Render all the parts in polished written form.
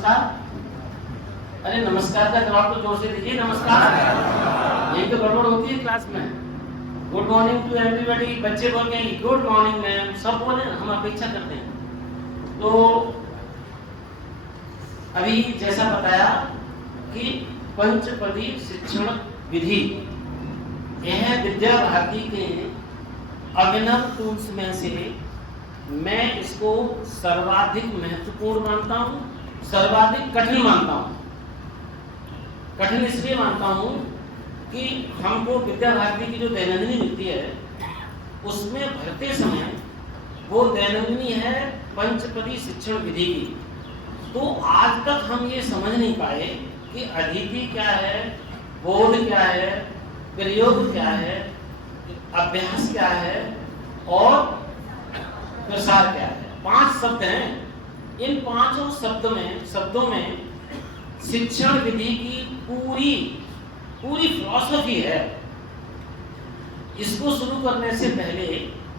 अरे नमस्कार का जवाब तो जोर से दीजिए। नमस्कार, यही तो गड़बड़ होती है क्लास में। Good morning to everybody. बच्चे बोल के गुड मॉर्निंग मैम, सब बोले, हम अपेक्षा करते हैं। तो अभी जैसा बताया कि पंचपदी शिक्षण विधि, यह विद्या भारती के अभिनव टूल्स में से मैं इसको सर्वाधिक महत्वपूर्ण मानता हूँ, सर्वाधिक कठिन मानता हूँ। कठिन इसलिए मानता हूँ कि हमको विद्या भारती की जो दैनंदिनी मिलती है उसमें भरते समय वो दैनंदिनी है पंचपदी शिक्षण विधि की। तो आज तक हम ये समझ नहीं पाए कि अदिति क्या है, बोध क्या है, प्रयोग क्या है, अभ्यास क्या है और प्रसार क्या है। 5 शब्द हैं। इन 5 शब्दों में शिक्षण विधि की पूरी फिलॉसफी है। इसको शुरू करने से पहले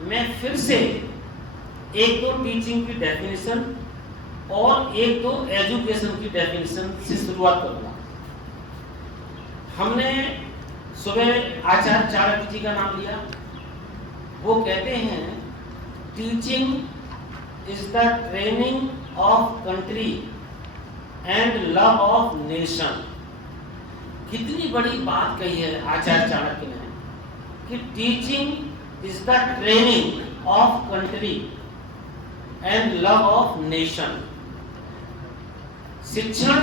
मैं फिर से 1-2 टीचिंग की डेफिनेशन और 1-2 एजुकेशन की डेफिनेशन से शुरुआत करूंगा। हमने सुबह आचार्य चाणक्य जी का नाम लिया। वो कहते हैं teaching is the training of country and love of nation. कितनी बड़ी बात कही है आचार्य चाणक्य ने कि teaching is the training of country and love of nation. शिक्षण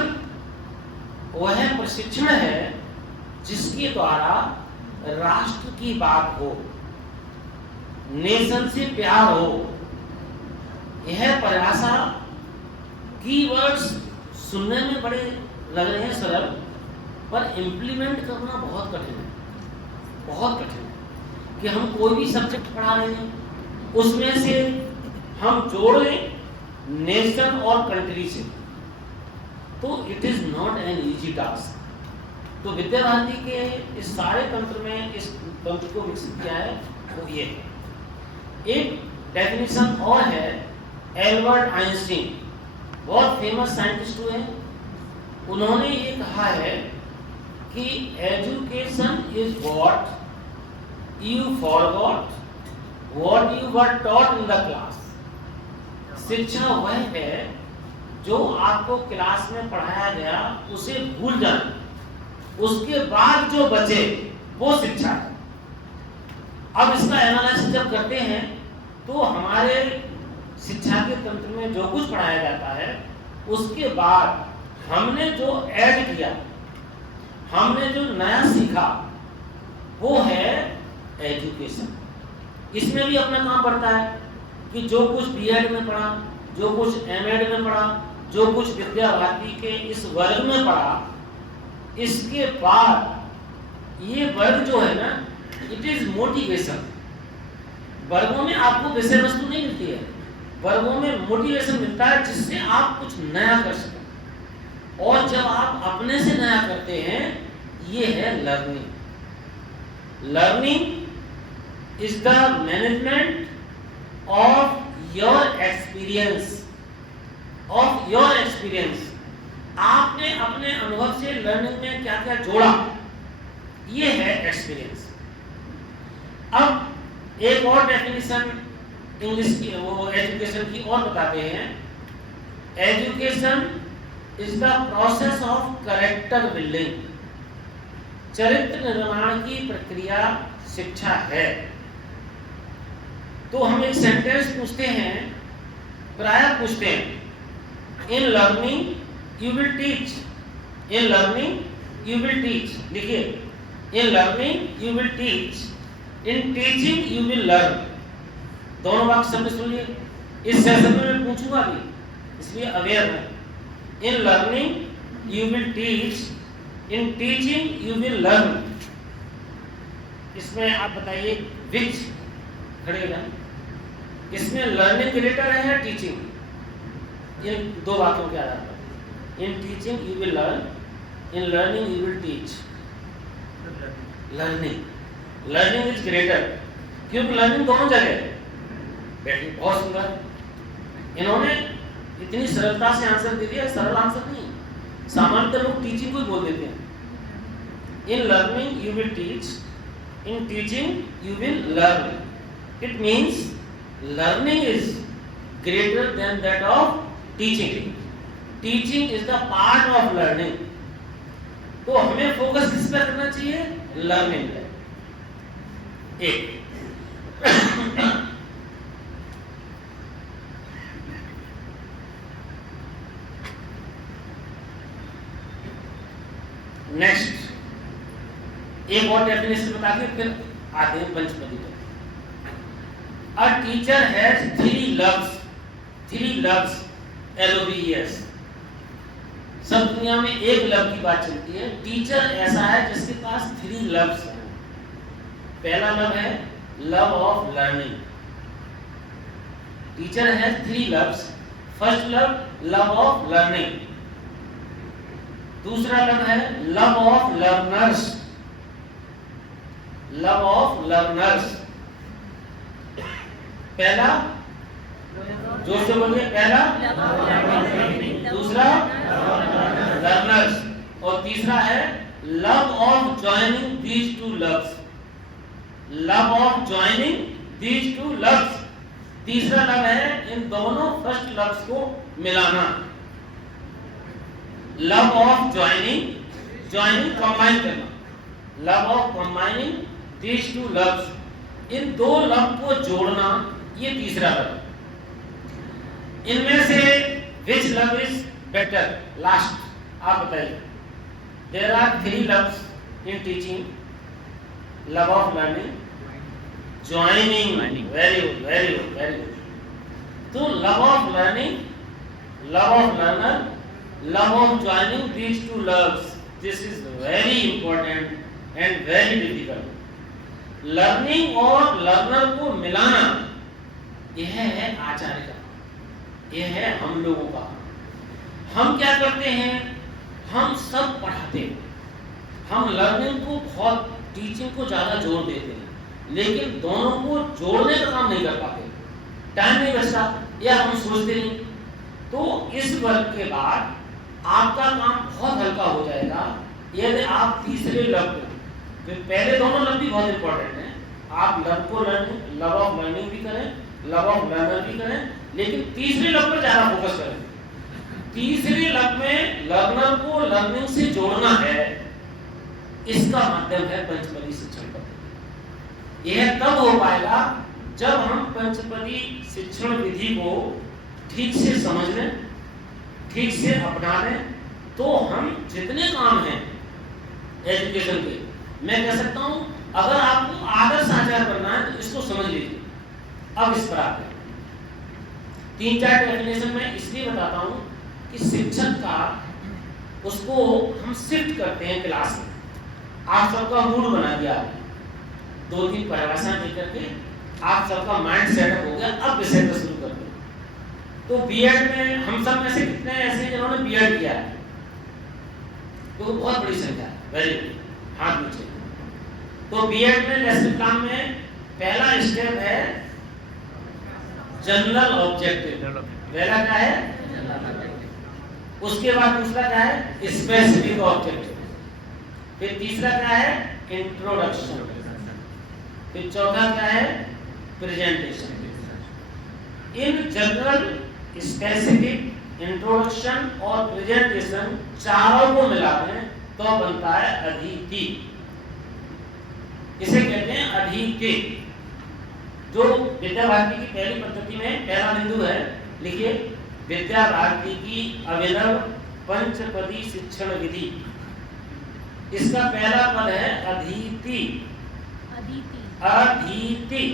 वह प्रशिक्षण है जिसके द्वारा राष्ट्र की बात हो, नेशन से प्यार हो। यह परिभाषा कीवर्ड्स सुनने में बड़े लग रहे हैं सरल, पर इम्प्लीमेंट करना बहुत कठिन है, बहुत कठिन है। कि हम कोई भी सब्जेक्ट पढ़ा रहे हैं उसमें से हम जोड़ें नेशन और कंट्री से, तो it is not an easy task. तो विद्या भारती के इस सारे तंत्र में इस तंत्र को विकसित किया है वो ये है। एक डेफिनेशन और है, एल्बर्ट आइंस्टीन बहुत फेमस साइंटिस्ट हुए हैं। उन्होंने ये कहा है कि education is what you forgot what you were taught in the class. शिक्षा वह है जो आपको क्लास में पढ़ाया गया उसे भूल जाना, उसके बाद जो बचे वो शिक्षा है। अब इसका एनालिसिस जब करते हैं तो हमारे शिक्षा के तंत्र में जो कुछ पढ़ाया जाता है उसके बाद हमने जो ऐड किया, हमने जो नया सीखा वो है एजुकेशन। इसमें भी अपना काम बढ़ता है कि जो कुछ बीएड में पढ़ा, जो कुछ एमएड में पढ़ा, जो कुछ विद्या भारती के इस वर्ग में पढ़ा, इसके बाद ये वर्ग जो है ना, इट इज मोटिवेशन। वर्गों में आपको विषय वस्तु नहीं मिलती है, वर्गों में मोटिवेशन मिलता है जिससे आप कुछ नया कर सकें। और जब आप अपने से नया करते हैं, ये है learning. Learning is the management of your experience, of your experience. आपने अपने अनुभव से लर्निंग में क्या क्या जोड़ा, ये है एक्सपीरियंस। अब एक और डेफिनेशन इंग्लिश की, वो एजुकेशन की और बताते हैं। Education is the process of character building. चरित्र निर्माण की प्रक्रिया शिक्षा है। तो हम एक सेंटेंस पूछते हैं, प्रायः पूछते हैं, in learning you will teach, in learning you will teach. लिखिए, in learning you will teach, in teaching you will learn. दोनों वाक्य समझ सुनिए। इस सेशन में मैं पूछूंगा भी, इसलिए अवेयर है। इन learning you will teach, in teaching you will learn. इसमें आप बताइए विच खड़ेगा, इसमें लर्निंग ग्रेटर है या टीचिंग? इन 2 बातों के आधार पर, इन teaching you will learn, in learning you will teach. Learning, learning is greater, क्योंकि लर्निंग दोनों जगह है। बहुत सुंदर। इन्होंने इतनी सरलता से आंसर दे दिया, सरल आंसर नहीं। सामान्यतः लोग टीचिंग को ही बोल देते हैं। In learning you will teach, in teaching you will learn. It means learning is greater than that of teaching. Teaching is the part of learning. तो हमें फोकस किस पर करना चाहिए? लर्निंग पे। एक नेक्स्ट एक और डेफिनेशन बता के फिर आते हैं पंचपदी पर। A teacher has three loves LOVES। सब दुनिया में एक लव की बात चलती है। टीचर ऐसा है जिसके पास 3 लव्स हैं। पहला लव है love of learning. Teacher has 3 loves. First love of learning. दूसरा लव है लव ऑफ लर्नर्स। पहला जोर से बोलिए, पहला दूसरा लर्नर्स, और तीसरा है love of joining these two loves. तीसरा लव है इन दोनों फर्स्ट लव्स को मिलाना। लव ऑफ ज्वाइनिंग कंबाइन करना, love of combining these two loves, इन दो लव को जोड़ना, ये तीसरा लव। इनमें से which love is better? Last आप बताइए। There are 3 loves in teaching, love of learning, joining. Very good. तो love of learning, love of learner, love of joining these two loves, this is very important and very difficult। learning और learner को मिलाना, यह है आचार्य का, यह है हम लोगों का। हम क्या करते हैं? हम सब पढ़ाते हैं, हम लर्निंग को बहुत, टीचिंग को ज्यादा जोर देते हैं, लेकिन दोनों को जोड़ने का काम नहीं कर पाते, टाइम नहीं बचता, या हम सोचते नहीं। तो इस वर्ग के बाद आपका काम बहुत हल्का हो जाएगा यदि आप तीसरे लव को, पहले दोनों लव भी बहुत इंपॉर्टेंट हैं, आप लव ऑफ लर्निंग भी करें, लव ऑफ लर्नर भी करें, लेकिन तीसरे लव पर ज्यादा फोकस करें। तीसरे लव में लर्नर को लर्निंग से जोड़ना है, इसका माध्यम है पंचपदी शिक्षण पद्धति। यह तब हो पाएगा जब हम पंचपदी शिक्षण विधि को ठीक से समझ लें, ठीक से अपना लें, तो हम जितने काम हैं एजुकेशन के, मैं कह सकता हूं अगर आपको आदर्श आचार्य बनना है तो इसको समझ लीजिए। अब इस पर आते हैं। 3-4 डेफिनेशन में इसलिए बताता हूं कि शिक्षक का, उसको हम शिफ्ट करते हैं क्लास में। आप सबका मूड बना दिया, 2-3 परिभाषाएं देकर के आप सबका माइंड सेटअप हो गया, अब विषय को शुरू करते हैं। तो बीएड में हम सब में से कितने ऐसे हैं जिन्होंने बीएड किया है? तो बहुत बड़ी संख्या है। वेरी गुड, हाथ नीचे। तो बीएड में लेसन प्लान में पहला स्टेप है जनरल ऑब्जेक्टिव। पहला क्या है? उसके बाद दूसरा क्या है? Specific objective. फिर तीसरा क्या है? इंट्रोडक्शन। फिर चौथा क्या है? Presentation. In general, specific, introduction और प्रेजेंटेशन चारों को मिला दें तो बनता है अधीति। इसे कहते हैं अधीति। जो विद्या भारती की पहली पद्धति में पहला बिंदु है, लिखिए, विद्या भारती की अभिनव पंचपदी शिक्षण विधि। इसका पहला पद है अधीति। अधीति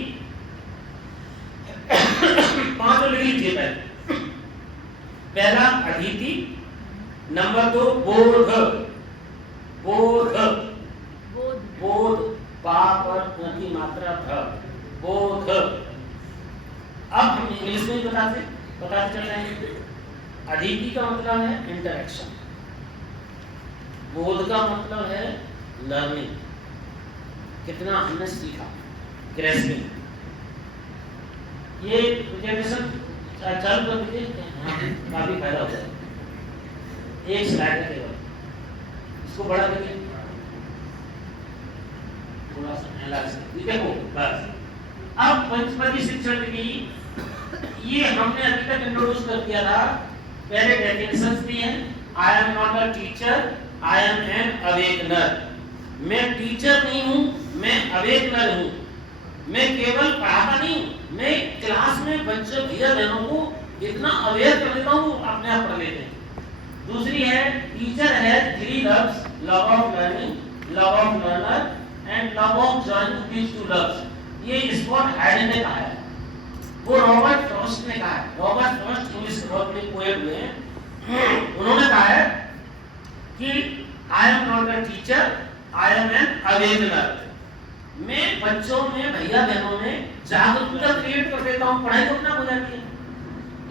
5 लिख लीजिए। पहला अधीति, नंबर 2 बोध। बोध पा पर ओ की मात्रा ध, बोध। अब हम इंग्लिश में बताते चल रहे हैं। अधीति का मतलब है इंटरेक्शन, बोध का मतलब है लर्निंग, कितना हमने सीखा, ग्रेस्पिंग। ये प्रेजेंटेशन चालू कर दीजिए, काफी फायदा हो जाएगा। एक स्लाइड है केवल, इसको बड़ा करिए थोड़ा सा, मेला से देखो बस। अब पंचपदी शिक्षण की ये हमने अभी तक इंट्रोड्यूस कर दिया था। पहले डेफिनेशंस दी हैं। I am not a teacher, I am an awakener. मैं टीचर नहीं हूं, मैं अवेकनर हूं। मैं केवल पढ़ाता नहीं हूं, मैं क्लास में बच्चों भैया बहनों को इतना अवेयर कर देता हूं अपने आप पढ़ लेते हैं। दूसरी है टीचर है 3 loves, love of learning, love of learner and love of joining these 2 loves. ये स्कॉट हाइडेन ने कहा है, वो रॉबर्ट फ्रॉस्ट ने कहा है। रॉबर्ट फ्रॉस्ट इंग्लिश के बहुत बड़े पोएट हुए हैं। उन्होंने कहा है कि I am not a teacher, I am an awakener. मैं बच्चों में भैया बहनों में जागरूकता क्रिएट कर देता हूँ, पढ़ाई तो अपना हो जाती है।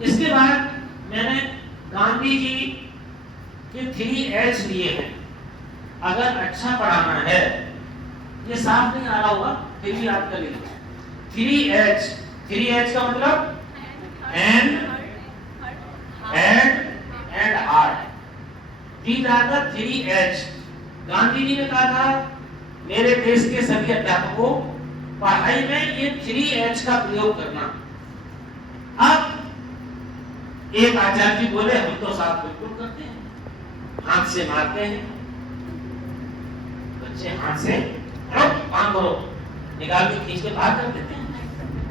इसके बाद मैंने गांधी जी के 3 H लिए हैं। अगर अच्छा पढ़ाना है, ये साफ नहीं आ रहा होगा फिर भी याद कर लीजिए। 3H का मतलब hand, head and heart. These are the 3H। Gandhi ji ने कहा था मेरे देश के सभी अध्यापकों पढ़ाई में ये 3H का प्रयोग करना। अब एक आचार्य जी बोले हम तो साथ बिल्कुल करते हैं, हाथ से मारते हैं बच्चे, हाथ से काम करो निकाल के खींच के बाहर कर देते हैं।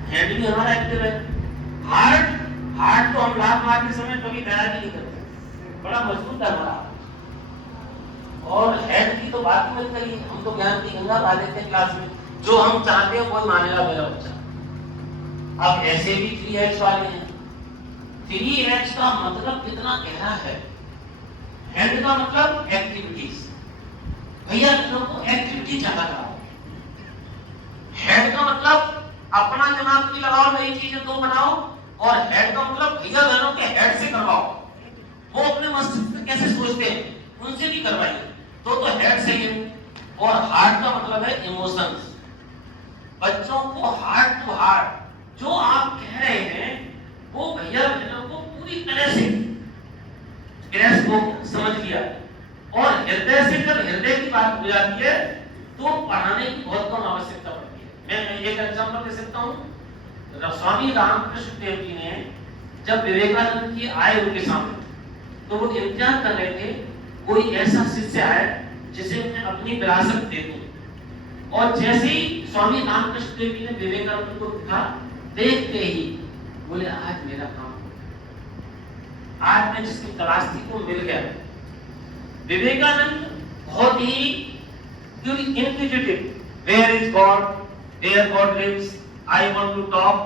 हैंड भी हमारा एक्टिव है। हार्ट तो हम लात मारते समय कभी तैयारी नहीं करते, बड़ा मजबूत है हमारा। और हेड की तो बात मत करिए, हम तो ज्ञान की गंगा पा लेते हैं क्लास में, जो हम चाहते हैं कोई मानेगा मेरा बच्चा। अब ऐसे भी 3H वाले हैं। 3H का मतलब कितना गहरा है। हेड का मतलब एक्टिविटीज, भैया लोगों को एक्टिविटी ज्यादा कराओ। हेड का मतलब अपना दिमाग की लगाओ, नई चीजें तो बनाओ। और हेड का मतलब भैया बहनों के हेड से करवाओ, वो अपने मस्तिष्क से कैसे सोचते हैं उनसे भी करवाइए, तो हेड से ही। और हार्ट का मतलब है इमोशंस। बच्चों को हार्ट टू हार्ट जो आप कह रहे हैं वो भैया बहनों को पूरी तरह से ग्रैस्प को समझ लिया। और हृदय से जब हृदय की बात हो जाती है तो पढ़ाने की बहुत कम आवश्यकता पड़ती है। मैं एक एग्जांपल दे सकता हूँ। स्वामी रामकृष्ण देव जी ने जब विवेकानंद की आए उनके सामने, तो वो इम्तिहान कर रहे थे कोई ऐसा शिष्य आए जिसे मैं अपनी विरासत दे दूं। और जैसे ही स्वामी रामकृष्ण देव जी ने विवेकानंद को देखा, देखते ही बोले आज मेरा काम, आज मैं जिसकी तलाश थी वो मिल गया। विवेकानंद बहुत ही inquisitive, where is God, where God lives, I want to talk.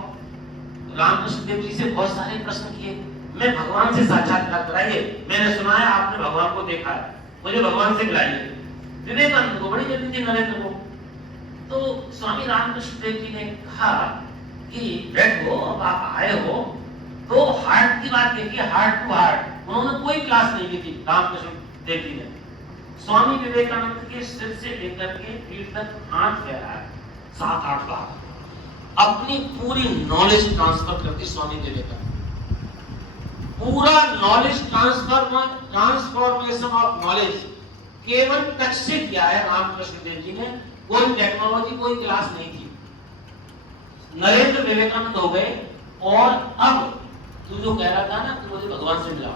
Ramakrishna Dev ji से बहुत सारे प्रश्न किए, मैं भगवान से साक्षात्कार कराइए, मैंने सुना है आपने भगवान को देखा है, मुझे भगवान से मिलाइए। विवेकानंद को बड़ी जल्दी थी नरेंद्र को। तो स्वामी रामकृष्ण देव जी ने कहा कि बैठो, अब आप आए हो तो हार्ट की बात देखिए, हार्ट टू हार्ट। उन्होंने कोई क्लास नहीं दी थी रामकृष्ण देव जी ने। स्वामी विवेकानंद के सिर से लेकर के पीठ तक हाथ फैलाया 7-8 बार, अपनी पूरी नॉलेज ट्रांसफर कर दी स्वामी विवेकानंद। पूरा नॉलेज ट्रांसफॉर्मेशन ऑफ नॉलेज केवल टच से किया है रामकृष्ण देव जी ने। कोई टेक्नोलॉजी, कोई क्लास नहीं थी। नरेंद्र विवेकानंद हो गए। और अब तू जो कह रहा था ना कि मुझे भगवान से मिला,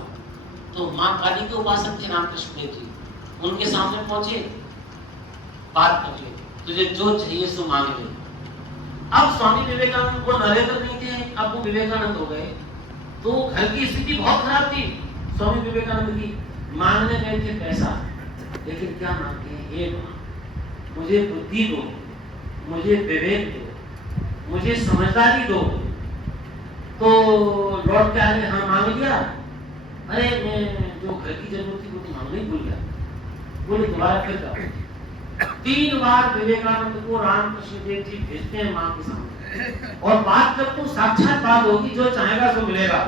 तो मां काली के उपासक थे रामकृष्ण देव जी, उनके सामने पहुंचे, बात कर लिए, तुझे जो चाहिए सो मांग ले। अब स्वामी विवेकानंद वो नरेंद्र नहीं थे, अब वो विवेकानंद हो गए। तो घर की स्थिति बहुत खराब थी स्वामी विवेकानंद की। मांगने गए थे पैसा, लेकिन क्या मांगते हैं, एक मुझे बुद्धि दो, मुझे विवेक दो, मुझे समझदारी दो। तो लौट के आगे हाँ मांग लिया, अरे मैं जो घर की जरूरत थी वो तो मांगने ही भूल गया। बोले दोबारा फिर जाओ। 3 बार विवेकानंद को रामकृष्ण देव जी भेजते हैं मां के सामने, और बात जब तो साक्षात बात होगी, जो चाहेगा सो मिलेगा।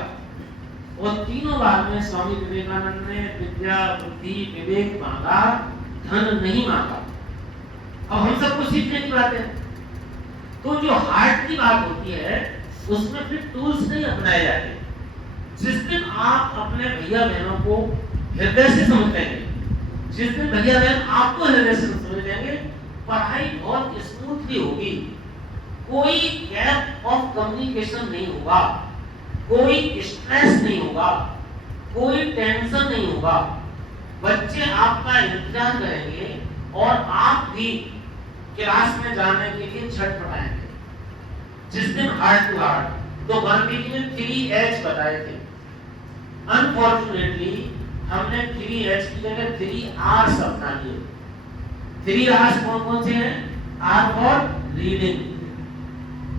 और तीनों बार में स्वामी विवेकानंद ने विद्या, बुद्धि, विवेक मांगा, धन नहीं मांगा। अब हम सबको सीखने की बात है। तो जो हार्ट की बात होती है उसमें फिर टूल्स नहीं अपनाए जाते, जिस दिन आप अपने भैया बहनों को हृदय से समझते हैं, जिस दिन भैया बहन आपको हृदय से समझ लेंगे, पढ़ाई बहुत स्मूथली होगी, कोई गैप ऑफ कम्युनिकेशन नहीं होगा, कोई स्ट्रेस नहीं होगा, कोई टेंशन नहीं होगा। बच्चे आपका इंतजार करेंगे और आप भी क्लास में जाने के लिए छटपटाएंगे। जिस दिन हार्ट टू हार्ट, तो गांधी जी ने 3H बताए थे, अनफॉर्चुनेटली हमने 3H की जगह 3R's अपना लिए। 3R's कौन कौन से हैं? R फॉर रीडिंग,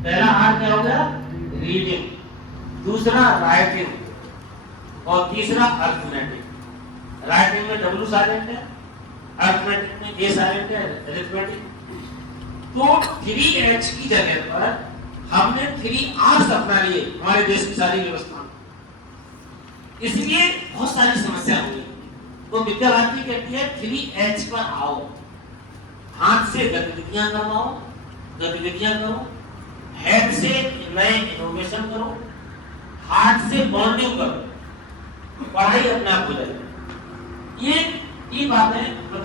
पहला R क्या हो गया? रीडिंग, दूसरा राइटिंग और तीसरा अर्थमेटिक। राइटिंग में W साइलेंट है, अर्थमेटिक में A साइलेंट है, अरिथमेटिक। तो 3H की जगह पर हमने 3R's अपना लिए हमारे देश की सारी व्यवस्था। इसलिए बहुत सारी समस्या हुई। तो विद्या भारती कहती है 3H पर आओ, हाथ से गतिविधियां करवाओ, गतिविधियां करो, हेड से नए इनोवेशन करो, हार्ट से बॉन्डिंग करो, पढ़ाई अपने आप हो जाएगी। ये बातें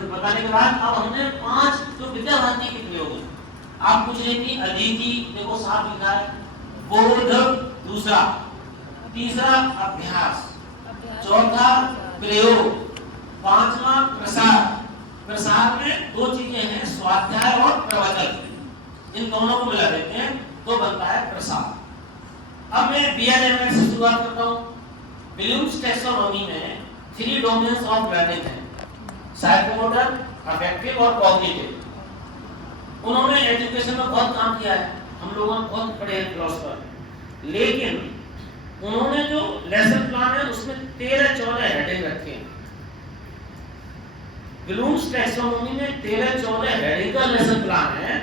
बताने के बाद अब हमने 5 जो विद्या भारती के प्रयोग है, आप कुछ नहीं, अदिति देखो साफ लिखा है, बोध दूसरा, तीसरा अभ्यास, चौथा प्रयोग, पांचवा प्रसार। प्रसार में 2 चीजें हैं, स्वाध्याय और प्रवचन, इन दोनों को मिला देते हैं तो बनता है प्रसार। अब मैं BLMS से शुरुआत करता हूँ। ब्लूम्स टैक्सोनॉमी में 3 डोमेन्स ऑफ लर्निंग है, साइकोमोटर, अफेक्टिव और कॉग्निटिव। उन्होंने एजुकेशन में बहुत काम किया है, हम लोगों ने बहुत पढ़े हैं फिलोसफर, लेकिन उन्होंने जो लेसन प्लान है उसमें 13-14 हेडिंग रखे हैं। ब्लूम्स टैक्सोनॉमी में 13-14 हेडिंग का लेसन प्लान है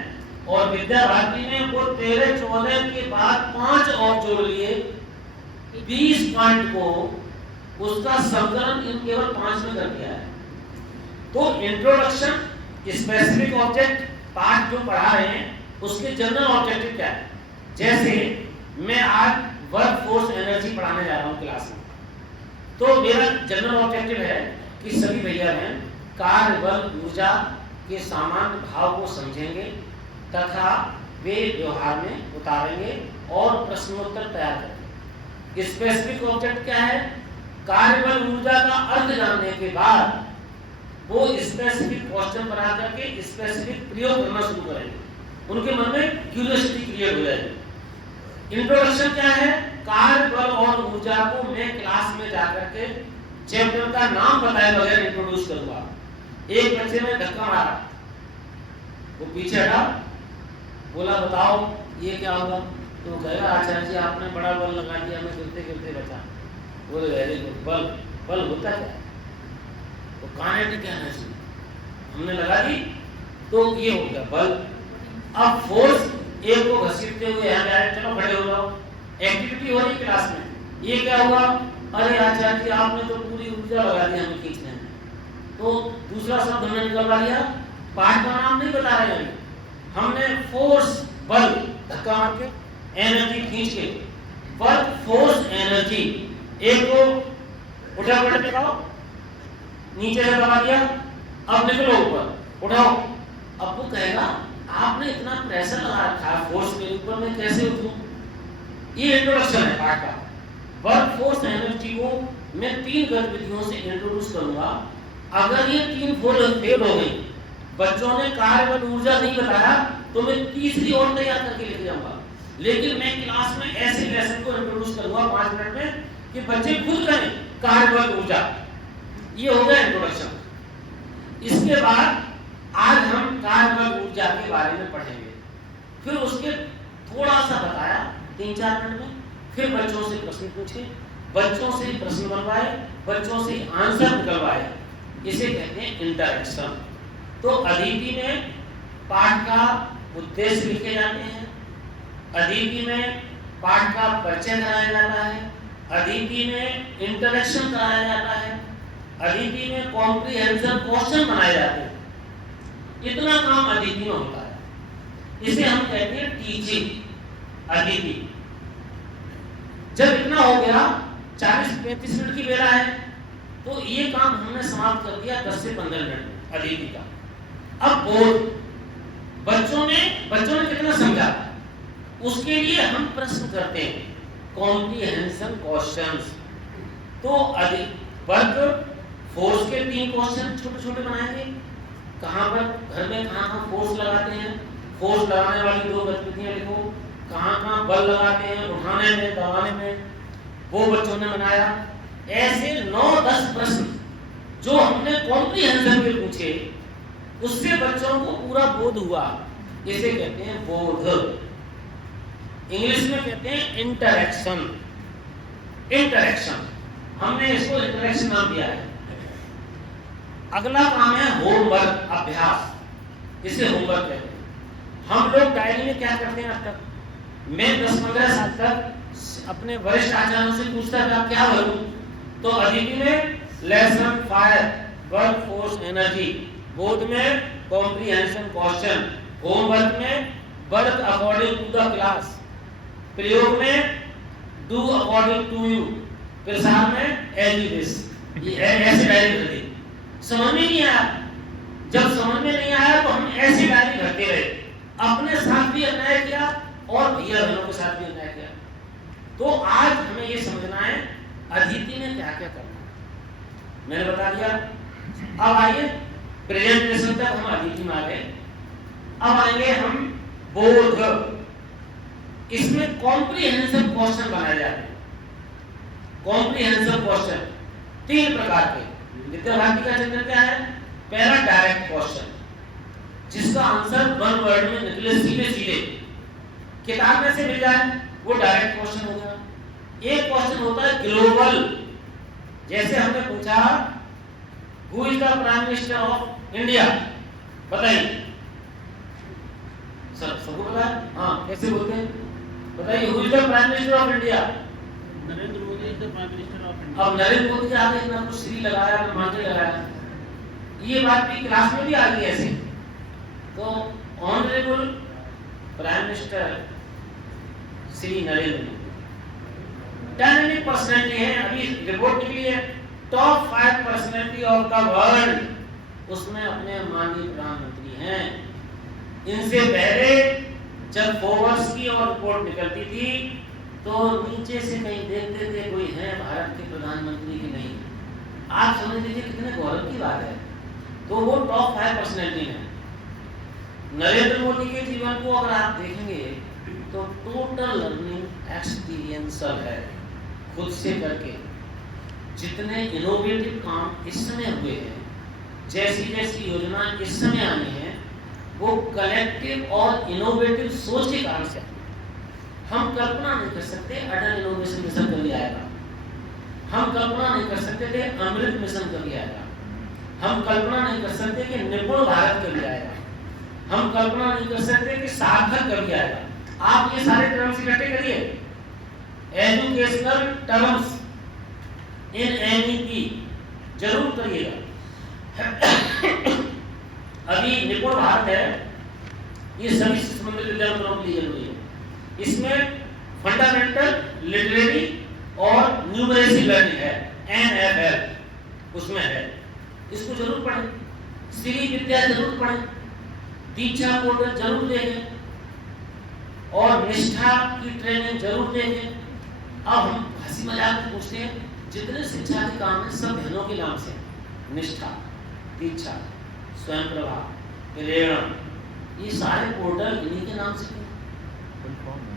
और विद्या भारती ने वो 13-14 के बाद 5 और जोड़ लिए, 20 पॉइंट को उसका संकलन इन केवल 5 में कर दिया है। तो इंट्रोडक्शन, स्पेसिफिक ऑब्जेक्ट, पार्ट जो पढ़ा रहे हैं उसके जनरल ऑब्जेक्टिव क्या है। जैसे मैं आज वर्क फोर्स एनर्जी पढ़ाने जा रहा हूँ क्लास में, तो मेरा जनरल ऑब्जेक्टिव है कि सभी भैया बहन कार्य बल ऊर्जा के सामान्य भाव को समझेंगे तथा वे व्यवहार में उतारेंगे और प्रश्नोत्तर तैयार करेंगे। स्पेसिफिक ऑब्जेक्ट क्या है? कार्य बल ऊर्जा का अर्थ जानने के बाद वो स्पेसिफिक क्वेश्चन बना करके स्पेसिफिक प्रयोग करना शुरू करेंगे, उनके मन में क्यूरियोसिटी क्रिएट हो जाएगी। इंट्रोडक्शन क्या है? कार्य बल और ऊर्जा को मैं क्लास में जाकर के चैप्टर का नाम बताए बगैर इंट्रोड्यूस करूंगा। एक बच्चे ने धक्का मारा, वो पीछे हटा, बोला बताओ ये क्या होगा? तो कहेगा आचार्य जी आपने बड़ा बल लगा दिया, मैं गिरते गिरते बचा। बोले वेरी गुड, बल होता क्या है? तो काइनेटिक एनर्जी हमने लगा दी तो ये हो गया बल। अब फोर्स, एक को घसीटते हुए यहाँ जा रहे, चलो खड़े हो जाओ, एक्टिविटी हो रही क्लास में, ये क्या हुआ? अरे आचार्य जी आपने तो पूरी ऊर्जा लगा दी हमें खींचने में। तो दूसरा शब्द हमने निकलवा लिया, पार्ट का नाम नहीं बता रहे हैं, हमने फोर्स, बल, धक्का मार के, एनर्जी खींच के, वर्क फोर्स एनर्जी, एक को उठा पलट के लाओ, नीचे से दबा दिया, अब निकलो ऊपर, उठाओ। अब वो कहेगा आपने इतना प्रेशर लगा रखा है फोर्स के ऊपर, मैं कैसे उठूं? ये इंट्रोडक्शन है पार्ट का। वर्क फोर्स एनर्जी को मैं 3 गतिविधियों से इंट्रोड्यूस करूंगा। अगर ये 3 फेल हो गई, बच्चों ने कार्य बल ऊर्जा नहीं बताया, तो मैं तीसरी और तैयार करके लेके जाऊंगा। लेकिन मैं क्लास में ऐसे लेसन को इंट्रोड्यूस करूंगा 5 मिनट में कि बच्चे खुद करें कार्य बल ऊर्जा। ये हो गया इंट्रोडक्शन। इसके बाद आज हम कार्य बल ऊर्जा के बारे में पढ़ेंगे। फिर उसके थोड़ा सा बताया 3-4 मिनट में, फिर बच्चों से प्रश्न पूछे, बच्चों से प्रश्न बनवाए, बच्चों से आंसर निकलवाए। इसे कहते हैं इंटरेक्शन। तो अदिति में पाठ का उद्देश्य लिखे जाते हैं, अदिति में पाठ का परिचय कराया जाता है, अदिति में इंटरेक्शन कराया जाता है, अदिति में कॉम्प्रिहेंशन क्वेश्चन बनाए जाते हैं। इतना काम अदिति में होता है। इसे हम कहते हैं टीचिंग अदिति। जब इतना हो गया 40-35 मिनट की बेला है, तो ये काम हमने समाप्त कर दिया 10 से 15 मिनट में अदिति का। अब बोध, बच्चों ने कितना समझा, उसके लिए हम प्रश्न करते हैं, कॉम्प्रिहेंशन क्वेश्चंस। तो वर्क फोर्स के 3 क्वेश्चन छोटे छोटे बनाएंगे, कहाँ पर घर में कहाँ फोर्स लगाते हैं, फोर्स लगाने वाली 2 गतिविधियां लिखो, कहाँ बल लगाते हैं, उठाने में, दबाने में, वो बच्चों ने बनाया। ऐसे 9-10 प्रश्न जो हमने कॉम्प्रिहेंशन के पूछे, उससे बच्चों को पूरा बोध हुआ। इसे कहते हैं बोध, इंग्लिश में कहते हैं इंटरेक्शन। हमने इसको इंटरेक्शन नाम दिया है। अगला काम है होमवर्क, अभ्यास, इसे होमवर्क कहते हैं। हम लोग डायरी में क्या करते हैं, अब तक मैं 10-15 साल तक अपने वरिष्ठ आचार्यों से पूछता था क्या करूं, तो अदिति में lesson fire, work force energy, बोध में कॉम्प्रिहेंशन क्वेश्चन, होमवर्क में work according to the class, प्रयोग में डू अकॉर्डिंग टू यू, प्रसार में एज यू विश। ये ऐसे डायरी भरती, समझ में नहीं आया। जब समझ में नहीं आया तो हम ऐसी डायरी भरते रहे, अपने साथ भी अन्याय किया और भैया बहनों के साथ भी अन्याय किया। तो आज हमें ये समझना है अदिति ने क्या क्या करना है, मैंने बता दिया। अब आइए प्रेजेंटेशन तक हम अदिति में आ गए। अब आएंगे हम बोध। इसमें कॉम्प्रिहेंशन क्वेश्चन बनाए जाते हैं। कॉम्प्रिहेंशन क्वेश्चन 3 प्रकार के। विद्या भारती का चैप्टर क्या है, पहला डायरेक्ट क्वेश्चन, जिसका आंसर 1 वर्ड में निकले सीधे किताब में से मिल जाए, वो डायरेक्ट क्वेश्चन हो गया। एक क्वेश्चन होता है ग्लोबल, जैसे हमने पूछा who is the prime minister of India, बताइए। सबको पता है? हाँ, कैसे बोलते हैं, बताइए। Who is the prime minister of India? Narendra Modi is the prime minister of India. अब नरेंद्र मोदी आगे ना कुछ श्री लगाया ना मांझे लगाया, ये बात भी क्लास में भी आ गई ऐसे। तो honourable prime minister Shri Narendra Modi dynamic personality है। अभी रिपोर्ट निकली है top 5 personality of the world, उसमें अपने माननीय प्रधानमंत्री हैं। इनसे पहले जब फोर्ब्स की और रिपोर्ट निकलती थी तो नीचे से कहीं देखते थे कोई है भारत के प्रधानमंत्री की नहीं। आप समझ लीजिए कितने गौरव की बात है। तो वो टॉप 5 पर्सनैलिटी है। नरेंद्र मोदी के जीवन को अगर आप देखेंगे तो टोटल लर्निंग एक्सपीरियंसल है, खुद से करके। जितने इनोवेटिव काम इस समय हुए हैं, जैसी जैसी योजना इस समय आई है, वो कलेक्टिव और इनोवेटिव सोच के कारण से। हम कल्पना नहीं कर सकते अटल इनोवेशन मिशन कभी आएगा, हम कल्पना नहीं कर सकते थे अमृत मिशन कभी आएगा, हम कल्पना नहीं कर सकते कि निपुण भारत कभी आएगा, हम कल्पना नहीं कर सकते कि सार्थक कभी आएगा। आप ये सारे टर्म्स इकट्ठे करिए, एजुकेशनल टर्म्स इन एनईपी जरूर करिएगा। अभी निपुण भारत है, ये सभी संबंधित विद्यार्थियों के लिए जरूरी है। इसमें फंडामेंटल लिटरेरी और न्यूमरेसी लर्निंग है, NFL उसमें है, इसको जरूर पढ़ें। श्री विद्या जरूर पढ़ें, दीक्षा पोर्टल जरूर देखें और निष्ठा की ट्रेनिंग जरूर देखें। अब हम हंसी मजाक में पूछते हैं, जितने शिक्षा के काम है सब बहनों के नाम से, निष्ठा, दीक्षा, स्वयं प्रभा, प्रेरणा, ये सारे पोर्टल इन्हीं के नाम से।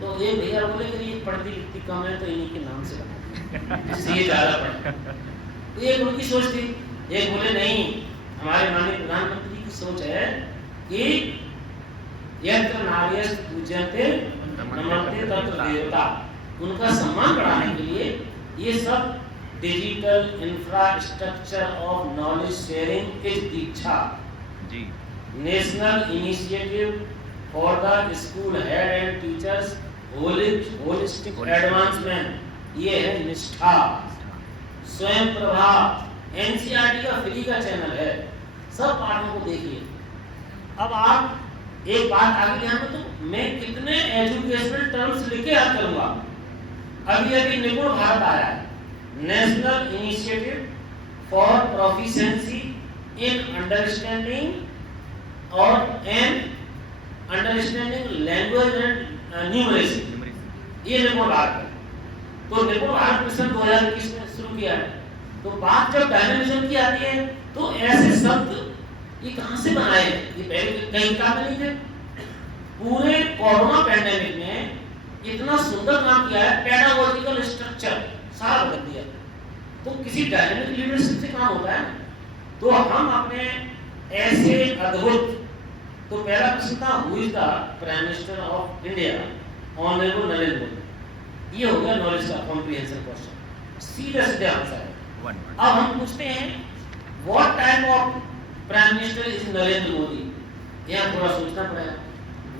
तो ये भैया बोले कि ये पढ़ती लिखती कम है तो इन्हीं के नाम से बना, इससे ये ज्यादा पढ़े। तो एक उनकी सोच थी, एक बोले नहीं, हमारे माननीय प्रधानमंत्री की सोच है कि यत्र नार्यस्त पूज्यन्ते नमन्ते तत्र देवता, उनका सम्मान बढ़ाने के लिए ये सब digital infrastructure of knowledge sharing is Diksha ji, national initiative for the school head and teachers holistic advancement, ये है निष्ठा। स्वयं प्रभा एनसीईआरटी का फ्री का चैनल है, सब पाठों को देखिए। अब आप एक बात आगे ध्यान में, तो मैं कितने एजुकेशनल टर्म्स लिखे याद करूंगा। अभी अभी निपुण भारत आया है, national initiative for proficiency in understanding और and understanding language and numeracy, ये रिपोर्ट आ गई। तो रिपोर्ट भारत मिशन 2021 में शुरू किया है। तो बात जब डायनामिज्म की आती है तो ऐसे शब्द ये कहां से बनाए? ये पहले कहीं काम नहीं थे। पूरे कोरोना पैंडेमिक में इतना सुंदर काम किया है, पेडागोजिकल स्ट्रक्चर सारा बदल दिया। तो किसी डायनामिक लीडरशिप से काम होता है। तो हम अपने ऐसे अद्भुत, तो पहला प्रश्न था who is the prime minister of India, honourable Narendra Modi. ये हो गया नॉलेज का कॉम्प्रिहेंशन क्वेश्चन, सीधा सीधा आंसर है। अब हम पूछते हैं what type of prime minister is Narendra Modi. यहाँ थोड़ा सोचना पड़ेगा,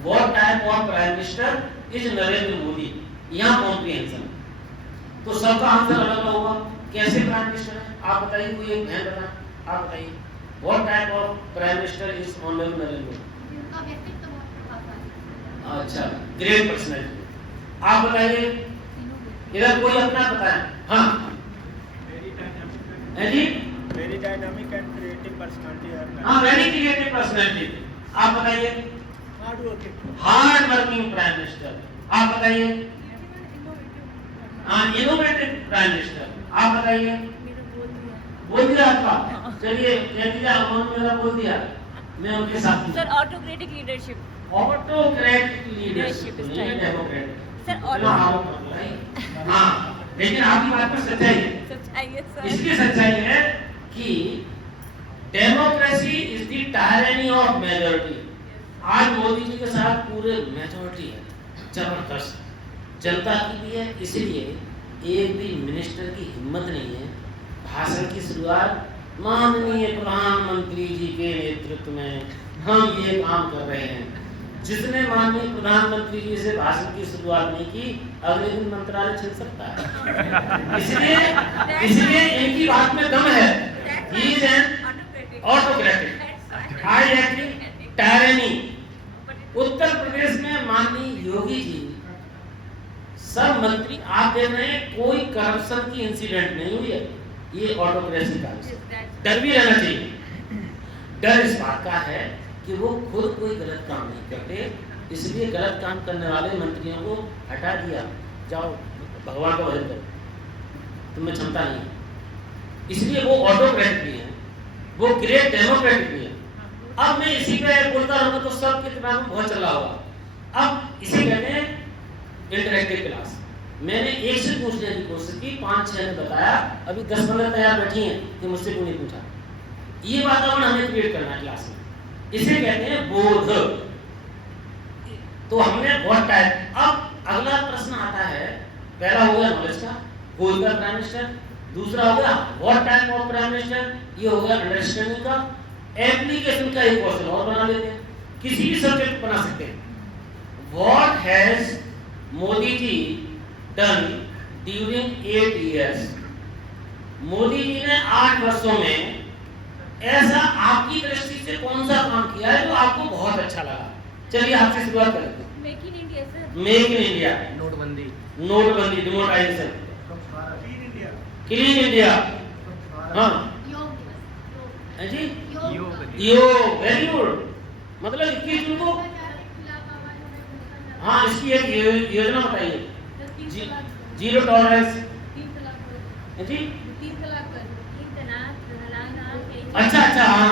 what type of prime minister is Narendra Modi, यहाँ कॉम्प्रिहेंशन। तो सबका आंसर अलग अलग होगा। कैसे प्राइम मिनिस्टर है आप बताइए, कोई एक बहन बताए, आप बताइए what type of prime minister is honourable Narendra Modi. अच्छा, ग्रेट पर्सनैलिटी। आप बताइए, इधर कोई अपना बताए। हाँ जी, very dynamic and creative personality है। हाँ, वेरी क्रिएटिव पर्सनैलिटी। आप बताइए, हार्ड वर्किंग प्राइम मिनिस्टर। आप बताइए, हाँ, इनोवेटिव प्राइम मिनिस्टर। आप बताइए, बोल दिया आपका। चलिए उन्होंने मेरा बोल दिया, मैं उनके साथ हूं। Sir autocratic leadership. Autocratic leadership style. Democratic. Sir हाँ, लेकिन आपकी बात पर सच्चाई है। सच्चाई है सर। इसकी सच्चाई है कि democracy is the tyranny of majority. आज मोदी जी के साथ पूरे मेजॉरिटी है, जबरदस्त जनता की भी है। इसलिए एक भी मिनिस्टर की हिम्मत नहीं है भाषण की शुरुआत माननीय प्रधानमंत्री जी के नेतृत्व में हम ये काम कर रहे हैं। जिसने माननीय प्रधानमंत्री जी से भाषण की शुरुआत नहीं की, अगले दिन मंत्रालय छिल सकता है। इसलिए इनकी बात में दम है। He is an autocratic, I agree, tyranny। Uttar Pradesh में माननीय योगी जी सब मंत्री, आप देख रहे हैं कोई करप्शन की इंसिडेंट नहीं हुई है। ये ऑटोक्रेसी का डर भी रहना चाहिए। डर इस बात का है कि वो खुद कोई गलत काम नहीं करते, इसलिए गलत काम करने वाले मंत्रियों को हटा दिया, जाओ भगवान का भजन करो, तुम्हें क्षमता नहीं है। इसलिए वो ऑटोक्रेटिक भी है, वो ग्रेट डेमोक्रेटिक भी है। अब मैं इसी पे बोलता रहूंगा तो सबके दिमाग में बहुत चल रहा होगा। अब इसे कहते हैं इंटरैक्टिव क्लास। मैंने एक से पूछने की कोशिश की, 5-6 ने बताया, अभी 10-15 तैयार बैठी हैं कि मुझसे क्यों नहीं पूछा। ये वातावरण हमें क्रिएट करना है क्लास में, इसे कहते हैं बोध। तो हमने बहुत टाइप। अब अगला प्रश्न आता है, पहला हो गया नॉलेज का, who is the prime minister. दूसरा हो गया what type of prime minister, ये हो गया अंडरस्टैंडिंग का। एप्लीकेशन का एक क्वेश्चन और बना लेते हैं, किसी भी सब्जेक्ट बना सकते हैं। What has Modi ji done during 8 years। Modi ji ने 8 वर्षों में ऐसा आपकी दृष्टि से कौन सा काम किया है जो आपको बहुत अच्छा लगा। चलिए आपसे शुरुआत करते हैं। Make in India sir. Make in India, नोटबंदी, डिमोनेटाइजेशन, क्लीन इंडिया, हाँ जी, योग, वेरी गुड। मतलब 21 जून को, हाँ, इसकी एक योजना बताइए। जीरो टॉलरेंस जी। अच्छा, हाँ।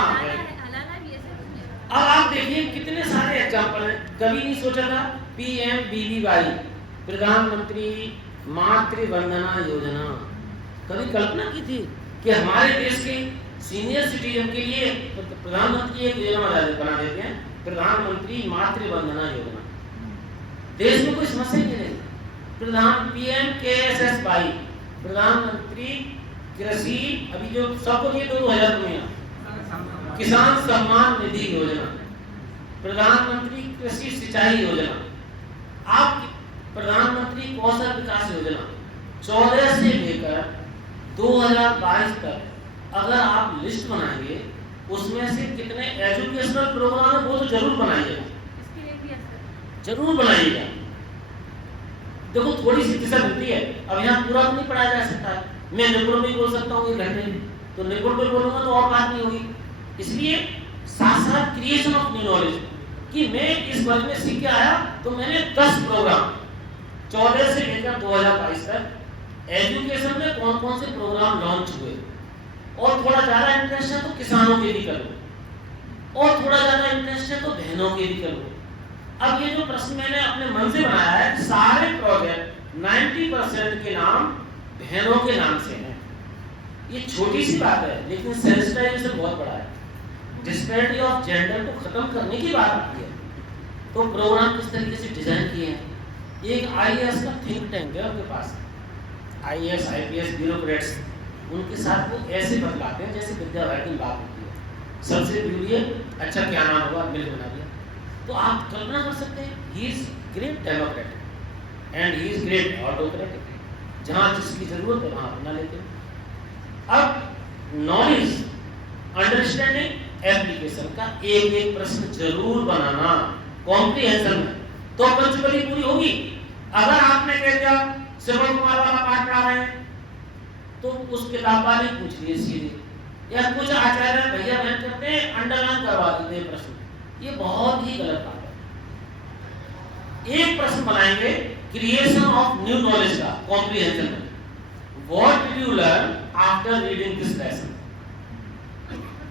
अब आप देखिए कितने सारे एग्जाम्पल हैं। कभी नहीं सोचा था PMBBY, प्रधानमंत्री मातृ वंदना योजना, कभी कल्पना की थी कि हमारे देश के सीनियर सिटीजन के लिए प्रधानमंत्री एक योजना बना देते हैं, प्रधानमंत्री मातृ वंदना योजना। देश में कोई समस्या नहीं है। PMKSSY, प्रधानमंत्री कृषि, अभी जो सबको दिए 2000 रुपया, किसान सम्मान निधि योजना, प्रधानमंत्री कृषि सिंचाई योजना, आप प्रधानमंत्री कौशल विकास योजना। 14 से लेकर 2022 तक अगर आप लिस्ट बनाएंगे, उसमें से कितने एजुकेशनल प्रोग्राम है वो तो जरूर बनाइएगा, जरूर बनाइएगा। देखो थोड़ी सी दिशा मिलती है। अब यहाँ पूरा तो नहीं पढ़ाया जा सकता है, मैं निपुण भी बोल सकता हूँ 1 घंटे, तो निपुण भी बोलूंगा तो और बात नहीं होगी। इसलिए साथ साथ क्रिएशन ऑफ न्यू नॉलेज कि मैं इस वर्ग में सीख के आया तो मैंने 10 प्रोग्राम 14 से लेकर 2022 तक एजुकेशन में कौन कौन से प्रोग्राम लॉन्च हुए, और थोड़ा ज्यादा इंटरेस्ट है तो किसानों के भी करूँ, और थोड़ा ज्यादा इंटरेस्ट है तो बहनों के भी करूँ। अब ये जो प्रश्न मैंने अपने मन से बनाया है, सारे प्रोजेक्ट 90% के नाम बहनों के नाम से हैं। ये छोटी सी बात है लेकिन सेंसिटाइजेशन बहुत बड़ा है। डिस्पैरिटी ऑफ जेंडर को खत्म करने की बात आती है तो प्रोग्राम किस तरीके से डिजाइन किए हैं। एक आईएएस का थिंक टैंक है उनके पास, आईएएस आईपीएस ब्यूरोक्रेट्स, उनके साथ वो ऐसे बतलाते हैं जैसे विद्या भारती बात होती है। सबसे जरूरी है अच्छा क्या नाम होगा, मिल बना दिया। तो आप कल्पना कर सकते हैं he is great democratic and he is great autocratic. जहां जिसकी जरूरत है वहां अपना लेते हैं। अब नॉलेज अंडरस्टैंडिंग एप्लीकेशन का एक एक प्रश्न जरूर बनाना कॉम्प्रिहेंशन में, तो पंचबली पूरी होगी। अगर आपने कह दिया श्रवण कुमार वाला पाठ पढ़ा रहे हैं तो उस किताब वाले पूछ लिए सीधे, या कुछ आचार्य भैया बहन करते हैं अंडरलाइन करवा देते हैं प्रश्न, ये बहुत ही गलत बात है। एक प्रश्न बनाएंगे क्रिएशन ऑफ न्यू नॉलेज का कॉम्प्रिहेंशन में, what did you learn after reading this lesson.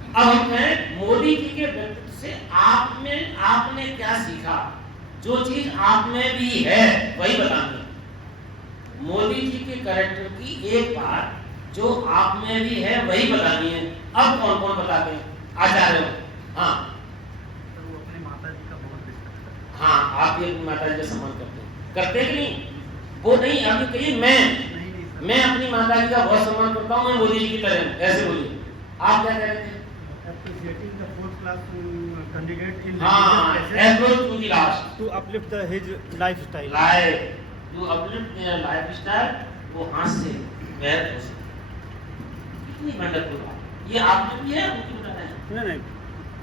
अब हम कहें मोदी जी के व्यक्तित्व से आपने क्या सीखा, जो चीज आप में भी है वही बतानी। मोदी जी के कैरेक्टर की एक बात जो आप में भी है वही बतानी है। अब कौन कौन बताते हैं, आचार्य। हाँ हाँ, आप ये अपनी माता जी का सम्मान करते हैं कि नहीं? वो नहीं, आप ये कहिए मैं अपनी माता जी का बहुत सम्मान करता हूँ, मैं मोदी जी की तरह, ऐसे बोलिए। आप क्या कह रहे थे? Appreciating the 4th class candidate in हाँ, approach to the last to uplift his lifestyle. to uplift their lifestyle, वो हाथ से बेहद हो सके। कितनी वंडरफुल बात। ये आपने भी है, उनकी बता रहे हैं? नहीं,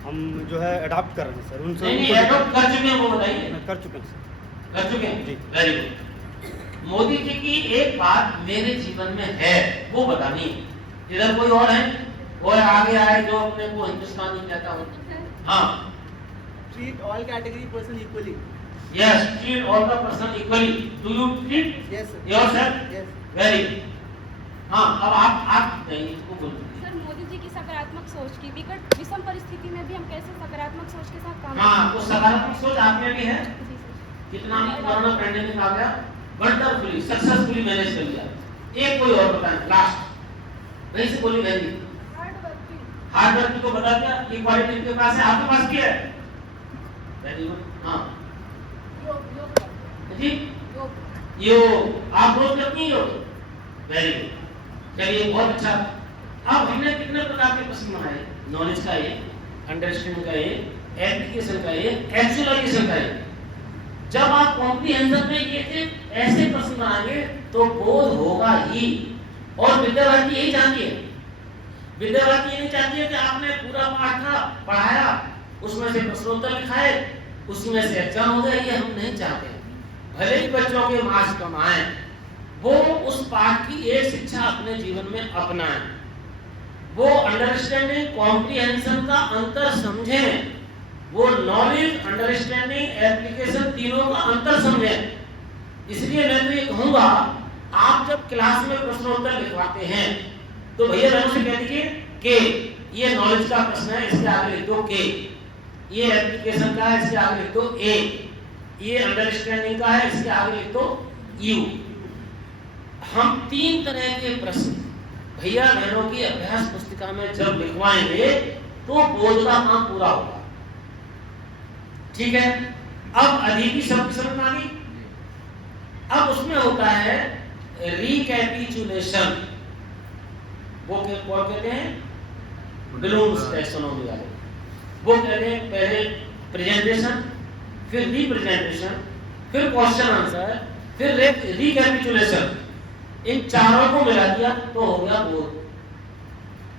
हम जो है अडॉप्ट कर रहे हैं सर, उनसे नहीं अडॉप्ट कर चुके हैं, वो बताइए। कर चुके हैं सर। कर चुके हैं जी। Very good. मोदी जी की एक बात मेरे जीवन में है वो बतानी। इधर कोई और है, और आगे आए जो अपने को हिंदुस्तानी कहता हो। हाँ, Treat all category person equally. Yes, treat all the person equally. Do you treat Yes, sir. Yourself? Yes. Very good. हाँ, अब आप नहीं इसको बोलो। सर, मोदी जी की सकारात्मक सोच की विकट विषम परिस्थिति में भी हम कैसे सकारात्मक सोच के साथ काम हाँ, तो सकारात्मक सोच आप में भी है। जी सर। कितना पुराना पैंडेमिक आ गया, वंडरफुली सक्सेसफुली मैनेज कर लिया। एक कोई और बताएं लास्ट, वहीं से बोली बहन जी। हार्ड वर्क को बता दिया, ये क्वालिटी इनके पास है, आपके पास क्या है? Very good. हाँ जी, यो आप रोज करती हैं योग? वेरी गुड, चलिए बहुत अच्छा। अब हमने कितने प्रकार के प्रश्न बनाए, नॉलेज का ये, अंडरस्टैंडिंग का ये, एप्लीकेशन का ये, एक्चुअलाइजेशन का ये। जब आप कॉम्प्रिहेंशन में ये ऐसे प्रश्न बनाएंगे तो बोध होगा ही। और विद्या भारती यही चाहती है, विद्या भारती ये नहीं चाहती है कि आपने पूरा पाठ था पढ़ाया, उसमें से प्रश्नोत्तर लिखाए, उसी में से एग्जाम हो गया, ये हम नहीं चाहते। भले ही बच्चों के मार्क्स कम आए, वो उस पाठ की एक शिक्षा अपने जीवन में अपनाएं, वो अंडरस्टैंडिंग कॉम्प्रिहेंशन का अंतर समझें, वो नॉलेज अंडरस्टैंडिंग एप्लीकेशन तीनों का अंतर समझें। इसलिए मैं तो ये कहूंगा, आप जब क्लास में प्रश्नोत्तर लिखवाते हैं तो भैया बहनों से कह दीजिए कि ये नॉलेज का प्रश्न है, इसके आगे लिख दो के, ये एप्लीकेशन का है, इसके आगे लिख दो ए, ये अंडरस्टैंडिंग का है, इसके आगे लिख दो यू। हम 3 तरह के प्रश्न भैया बहनों की अभ्यास पुस्तिका में जब लिखवाएंगे तो बोध का काम पूरा होगा। ठीक है, अब अधीकी शब्द समझ आ गई। अब उसमें होता है रिकैपिचुलेशन, वो कौन कहते हैं? ब्लूम्स टैक्सोनॉमी वाले। वो कहते हैं पहले प्रेजेंटेशन, फिर रिप्रेजेंटेशन, फिर क्वेश्चन आंसर, फिर रिकैपिचुलेशन। इन चारों को मिला दिया तो हो गया बोध।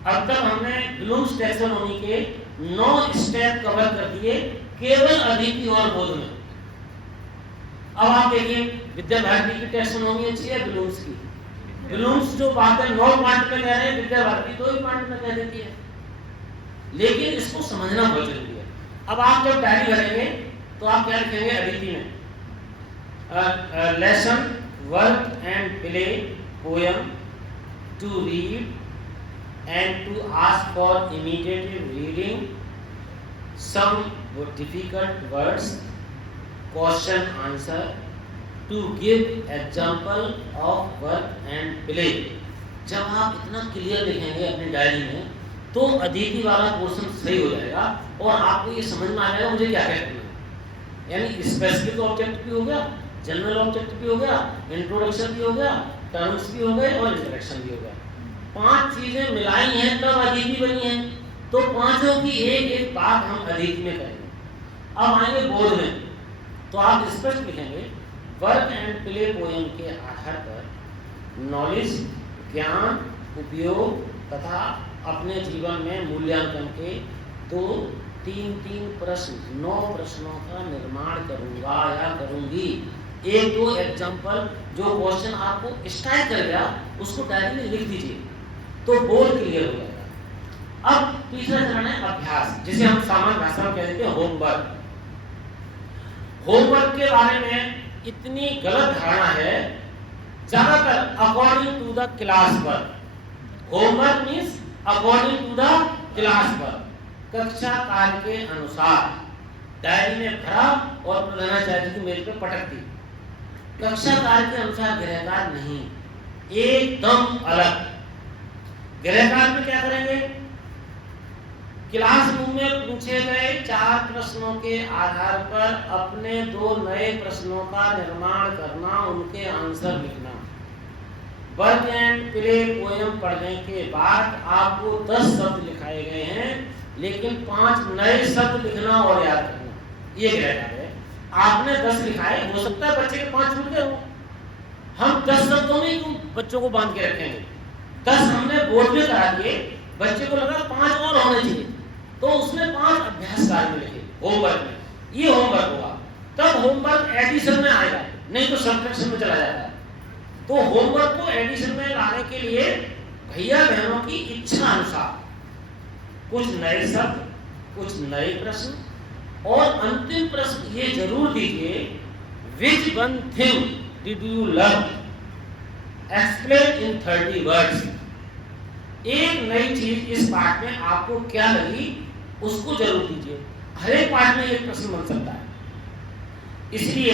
अब तक हमने ब्लूम्स टैक्सोनॉमी के 9 स्टेप कवर कर दिए केवल अधीकी और बोध में। अब आप देखिए विद्या भारती की टैक्सोनॉमी अच्छी है ब्लूम्स की? ब्लूम्स जो बात है 9 पॉइंट में कह रहे हैं, विद्या भारती 2 ही पॉइंट में कह देती है। लेकिन इसको समझना बहुत जरूरी है। अब आप जब डायरी भरेंगे तो आप क्या लिखेंगे अदिति में, lesson work and play poem to read and to ask for immediate reading some difficult words, question answer, to give example of work and play। जब आप इतना क्लियर लिखेंगे अपनी डायरी में तो अदिति वाला पोर्शन सही हो जाएगा और आपको ये समझ में आ जाएगा मुझे क्या क्या करना है। यानी स्पेसिफिक ऑब्जेक्ट भी हो गया, जनरल ऑब्जेक्ट भी हो गया, इंट्रोडक्शन भी हो गया, टर्म्स भी हो गए और इंट्रोडक्शन भी हो गया। 5 चीजें मिलाई हैं तब अदिति बनी है। तो 5 की एक एक बात हम अदिति में करेंगे। अब आएंगे बोर्ड में तो आप स्पष्ट लिखेंगे वर्क एंड प्ले पोयम के आधार पर नॉलेज, ज्ञान, उपयोग तथा अपने जीवन में मूल्यांकन के 2-3 प्रश्न 9 प्रश्नों का निर्माण करूंगा या करूंगी। 1-2 एग्जाम्पल जो क्वेश्चन आपको स्ट्राइक कर गया उसको डायरी में लिख दीजिए तो बोर्ड क्लियर हो जाएगा। अब तीसरा चरण है अभ्यास, जिसे हम सामान्य भाषा में कह देते हैं होमवर्क। होमवर्क के बारे में इतनी गलत धारणा है ज्यादातर according to the class work. Homework means according to the class work, कक्षा कार्य के अनुसार डायरी में भरा और प्रधानाचार्य की मेज पे पटक दी। कक्षा कार्य के अनुसार गृह कार्य नहीं, एकदम अलग। गृह कार्य में क्या करेंगे, क्लासरूम में पूछे गए 4 प्रश्नों के आधार पर अपने 2 नए प्रश्नों का निर्माण करना, उनके आंसर लिखना। वर्क एंड प्ले पोयम पढ़ने के बाद आपको 10 शब्द लिखाए गए हैं, लेकिन 5 नए शब्द लिखना और याद करना। ये गृह कार्य है। आपने 10 लिखाए, हो सकता है बच्चे के 5 छूट गए हो। हम 10 शब्दों में क्यों बच्चों को बांध के रखेंगे? 10 हमने बोर्ड में करा दिए, बच्चे को लगा 5 और होने चाहिए तो उसने 5 अभ्यास कार्य में लिखे होमवर्क में। ये होमवर्क होगा, तब होमवर्क एडिशन में आएगा, नहीं तो सब्ट्रैक्शन में चला जाता है। तो होमवर्क को एडिशन में लाने के लिए भैया बहनों की इच्छा अनुसार कुछ नए शब्द, कुछ नए प्रश्न और अंतिम प्रश्न ये जरूर दीजिए, which one thing did you learn, explain in 30 words. एक नई चीज इस पाठ में आपको क्या लगी उसको जरूर दीजिए। हर एक पाठ में एक प्रश्न बन सकता है। इसलिए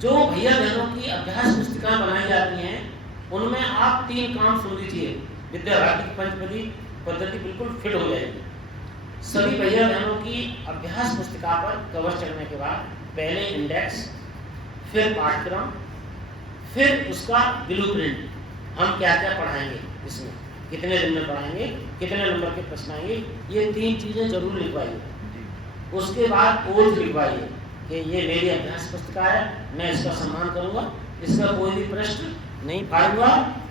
जो भैया बहनों की अभ्यास पुस्तिकाएं बनाई जाती हैं उनमें आप 3 काम सुन लीजिए, विद्या भारती की पंचपदी पद्धति बिल्कुल फिट हो जाएगी। सभी भैया बहनों की अभ्यास पुस्तिका पर कवर चढ़ने के बाद पहले इंडेक्स, फिर पाठ्यक्रम, फिर उसका ब्लूप्रिंट, हम क्या क्या पढ़ाएंगे, इसमें कितने दिन में पढ़ाएंगे, कितने नंबर के प्रश्न आएंगे, ये 3 चीजें जरूर लिखवाइए। उसके बाद ओज लिखवाइए कि ये मेरी अभ्यास पुस्तिका है, मैं इसका सम्मान करूंगा, इसका कोई भी प्रश्न नहीं फाड़ूंगा,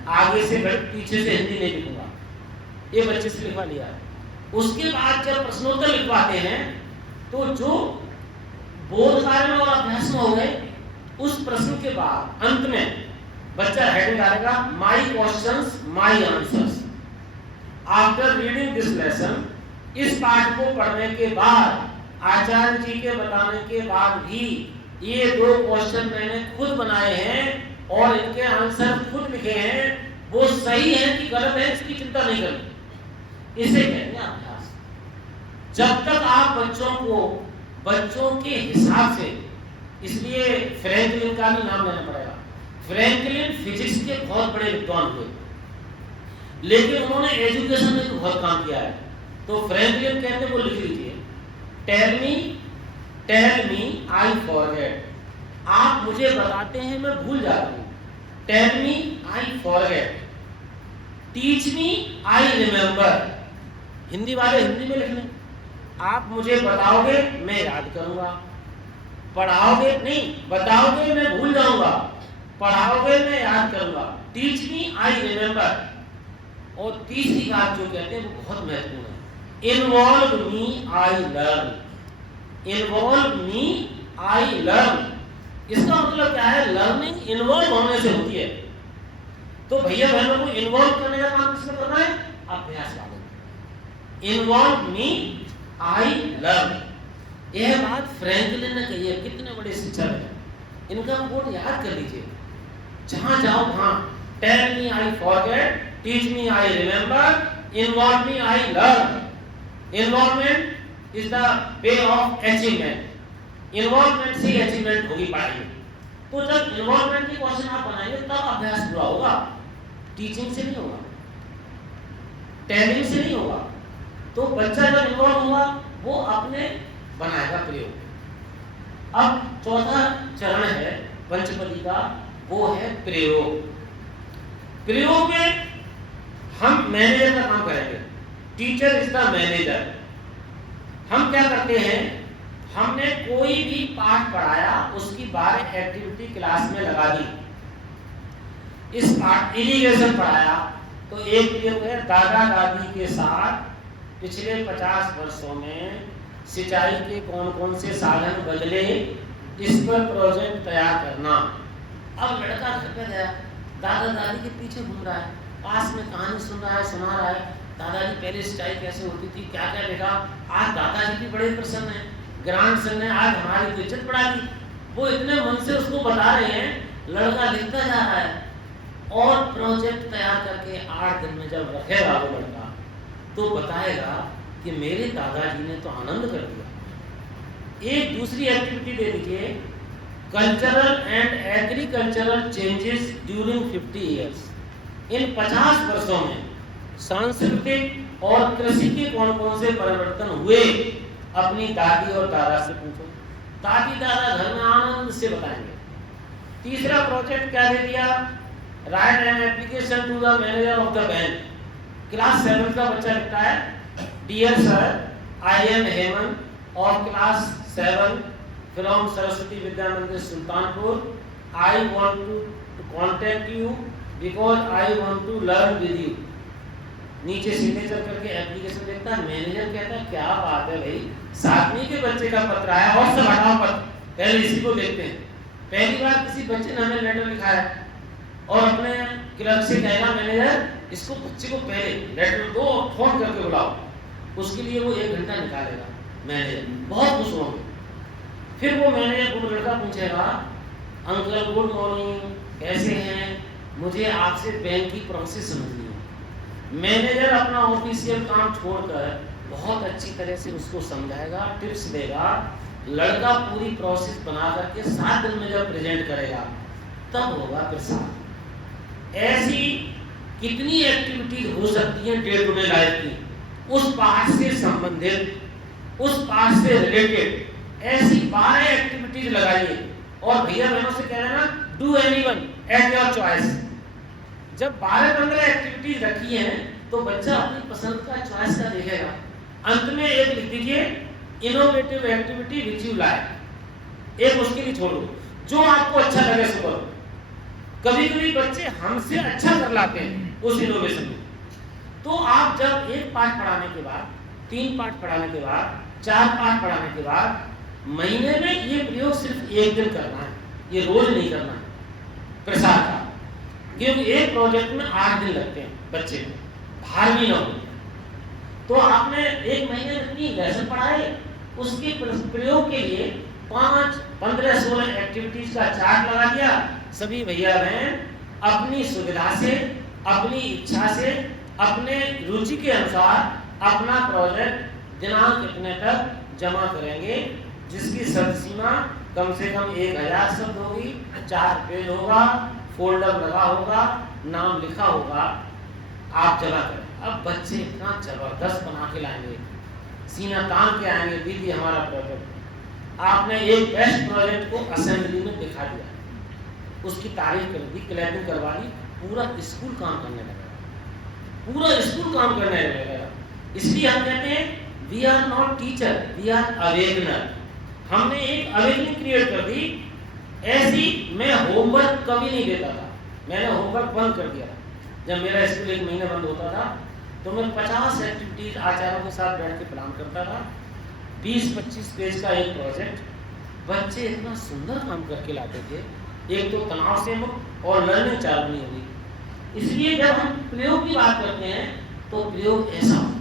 आगे से पीछे से हिंदी नहीं लिखूंगा। ये बच्चे से लिखवा लिया है। उसके बाद जब प्रश्नोत्तर लिखवाते हैं तो जो बोध कार्य और अभ्यास में हो गए, उस प्रश्न के बाद अंत में बच्चा हेडिंग डालेगा my questions my answers. After reading this lesson, इस पाठ को पढ़ने के बाद आचार्य जी के बताने के बाद भी ये 2 क्वेश्चन मैंने खुद बनाए हैं और इनके आंसर खुद लिखे हैं, वो सही है कि गलत है इसकी चिंता नहीं करनी। इसे कहते हैं अभ्यास। जब तक आप बच्चों के हिसाब से, इसलिए फ्रैंकलिन का भी नाम लेना पड़ेगा। फ्रैंकलिन फिजिक्स के बहुत बड़े विद्वान हुए, लेकिन उन्होंने एजुकेशन में बहुत काम किया है। तो फ्रैंकलिन कहते हैं, वो लिख लीजिए, टेल मी आई फॉरगेट। आप मुझे बताते हैं मैं भूल जाता हूँ। Tell me I forget, teach me I remember. Hindi वाले हिंदी में लिख लें। आप मुझे बताओगे मैं याद करूंगा, पढ़ाओगे नहीं, बताओगे मैं भूल जाऊंगा, पढ़ाओगे मैं याद करूंगा। Teach me I remember. और तीसरी बात जो कहते हैं वो बहुत महत्वपूर्ण है, involve me I learn. Involve me I learn, इसका मतलब क्या है? लर्निंग इन्वॉल्व होने से होती है। तो भैया बहनों को इन्वॉल्व करने का काम किसने करना है? अभ्यास वाले। इन्वॉल्व मी आई लर्न, यह बात फ्रैंकलिन ने कही है। कितने बड़े शिक्षक हैं, इनका कोट याद कर लीजिए। जहां जाओ वहां tell me I forget, teach me I remember, involve me I learn. Involvement is the way of achievement. Involvement से अचीवमेंट होगी पढ़ाई में। तो जब इन्वॉल्वमेंट की क्वेश्चन आप बनाएंगे तब अभ्यास पूरा होगा, टीचिंग से नहीं होगा, टेलिंग से नहीं होगा। तो बच्चा जब इन्वॉल्व हुआ वो अपने बनाएगा प्रयोग। अब चौथा चरण है पंचपदी का, वो है प्रयोग। प्रयोग में हम मैनेजर का काम करेंगे। Teacher is the manager. हम क्या करते हैं, हमने कोई भी पाठ पढ़ाया, उसकी 12 एक्टिविटी क्लास में लगा दी। इस पाठ इरिगेशन पढ़ाया तो एक प्रयोग है दादा दादी के साथ पिछले 50 वर्षों में सिंचाई के कौन कौन से साधन बदले, इस पर प्रोजेक्ट तैयार करना। अब लड़का घर पे गया, दादा दादी के पीछे घूम रहा है, पास में कहानी सुन रहा है, सुना रहा है, दादाजी पहले सिंचाई कैसे होती थी, क्या क्या देखा। आज दादाजी भी बड़े प्रसन्न हैं, ग्रांडसन ने आज हमारी तो इज्जत बढ़ा दी। वो इतने मन से उसको बता रहे हैं, लड़का लिखता जा रहा है और प्रोजेक्ट तैयार करके 8 दिन में जब रखेगा वो लड़का, तो बताएगा कि मेरे दादाजी ने तो आनंद कर दिया। एक दूसरी एक्टिविटी दे दीजिए, cultural and agricultural changes during 50 years. इन 50 वर्षों में सांस्कृतिक और कृषि के कौन कौन से परिवर्तन हुए, अपनी दादी और दादा से पूछो। दादी दादा घर में आनंद से बताएंगे। तीसरा प्रोजेक्ट क्या दे दिया, write an application to the manager of the bank. Class 7 का बच्चा लिखता है, dear sir, I am Hemant of class 7 from Saraswati Vidya Mandir Sultanpur. I want to contact you because I want to learn with you. नीचे सिग्नेचर करके application देखता है, manager कहता है क्या बात है भाई, 7वीं के बच्चे का पत्र आया और सब हटाओ पत्र, पहले इसी को देखते हैं। पहली बार किसी बच्चे ने हमें लेटर लिखा है और अपने क्लर्क से कहेगा मैनेजर इसको बच्चे को पहले लेटर दो और फोन करके बुलाओ। उसके लिए वो 1 घंटा निकालेगा, मैनेजर बहुत खुश होंगे। फिर वो मैनेजर को लड़का पूछेगा, अंकल गुड मॉर्निंग, कैसे हैं, मुझे आपसे बैंक की प्रोसेस समझनी है। मैनेजर अपना ऑफिशियल काम छोड़कर बहुत अच्छी तरह से उसको समझाएगा, टिप्स देगा। लड़का पूरी प्रोसेस बना करके 7 दिन में जब प्रेजेंट करेगा तब होगा प्रसाद। ऐसी कितनी एक्टिविटीज हो सकती हैं डे टू डे लाइफ की, उस पाठ से संबंधित, उस पाठ से रिलेटेड ऐसी 12 एक्टिविटीज लगाइए। और भैया बहनों से कह देना, do anyone at your choice. जब 12-15 एक्टिविटीज रखी हैं तो बच्चा अपनी पसंद का, चॉइस का देखेगा। अंत में एक लिख दीजिए, innovative activity which you like. एक उसके लिए छोड़ो, जो आपको अच्छा लगे सो करो। कभी कभी बच्चे हमसे अच्छा कर लाते हैं उस इनोवेशन में। तो आप जब एक पाठ पढ़ाने के बाद, 3 पाठ पढ़ाने के बाद, 4 पाठ पढ़ाने के बाद, महीने में ये प्रयोग सिर्फ 1 दिन करना है, ये रोज नहीं करना है प्रसार का। क्योंकि एक प्रोजेक्ट में 8 दिन लगते हैं बच्चे को, भार भी ना हो। तो आपने 1 महीने में इतनी लेसन पढ़ाए, उसके प्रयोग के लिए 5, 15, 16 एक्टिविटीज का चार्ट लगा दिया। सभी भैया बहन अपनी सुविधा से, अपनी इच्छा से, अपने रुचि के अनुसार अपना प्रोजेक्ट दिनांक इतने तक जमा करेंगे, जिसकी शब्द सीमा कम से कम 1000 शब्द होगी, 4 पेज होगा, फोल्डर लगा होगा, नाम लिखा होगा, आप जमा करें। अब बच्चे इतना जबरदस्त बना के लाएंगे, सीना तान के आएंगे, दीदी हमारा प्रोजेक्ट। आपने एक बेस्ट प्रोजेक्ट को असेंबली में दिखा दिया, उसकी तारीफ कर दी, क्लैपिंग करवा दी, पूरा स्कूल काम करने लगेगा, पूरा स्कूल काम करने लगेगा। इसलिए हम कहते हैं we are not teacher, we are awakener. हमने एक अवेकनिंग क्रिएट कर दी। ऐसी मैं होमवर्क कभी नहीं देता था, मैंने होमवर्क बंद कर दिया। जब मेरा स्कूल 1 महीना बंद होता था तो मैं 50 एक्टिविटीज आचार्यों के साथ बैठ के प्लान करता था, 20-25 पेज का एक प्रोजेक्ट। बच्चे इतना सुंदर काम करके लाते थे, एक तो तनाव से मुक्त और लर्निंग चालू नहीं हुई। इसलिए जब हम प्रयोग की बात करते हैं तो प्रयोग ऐसा होता है।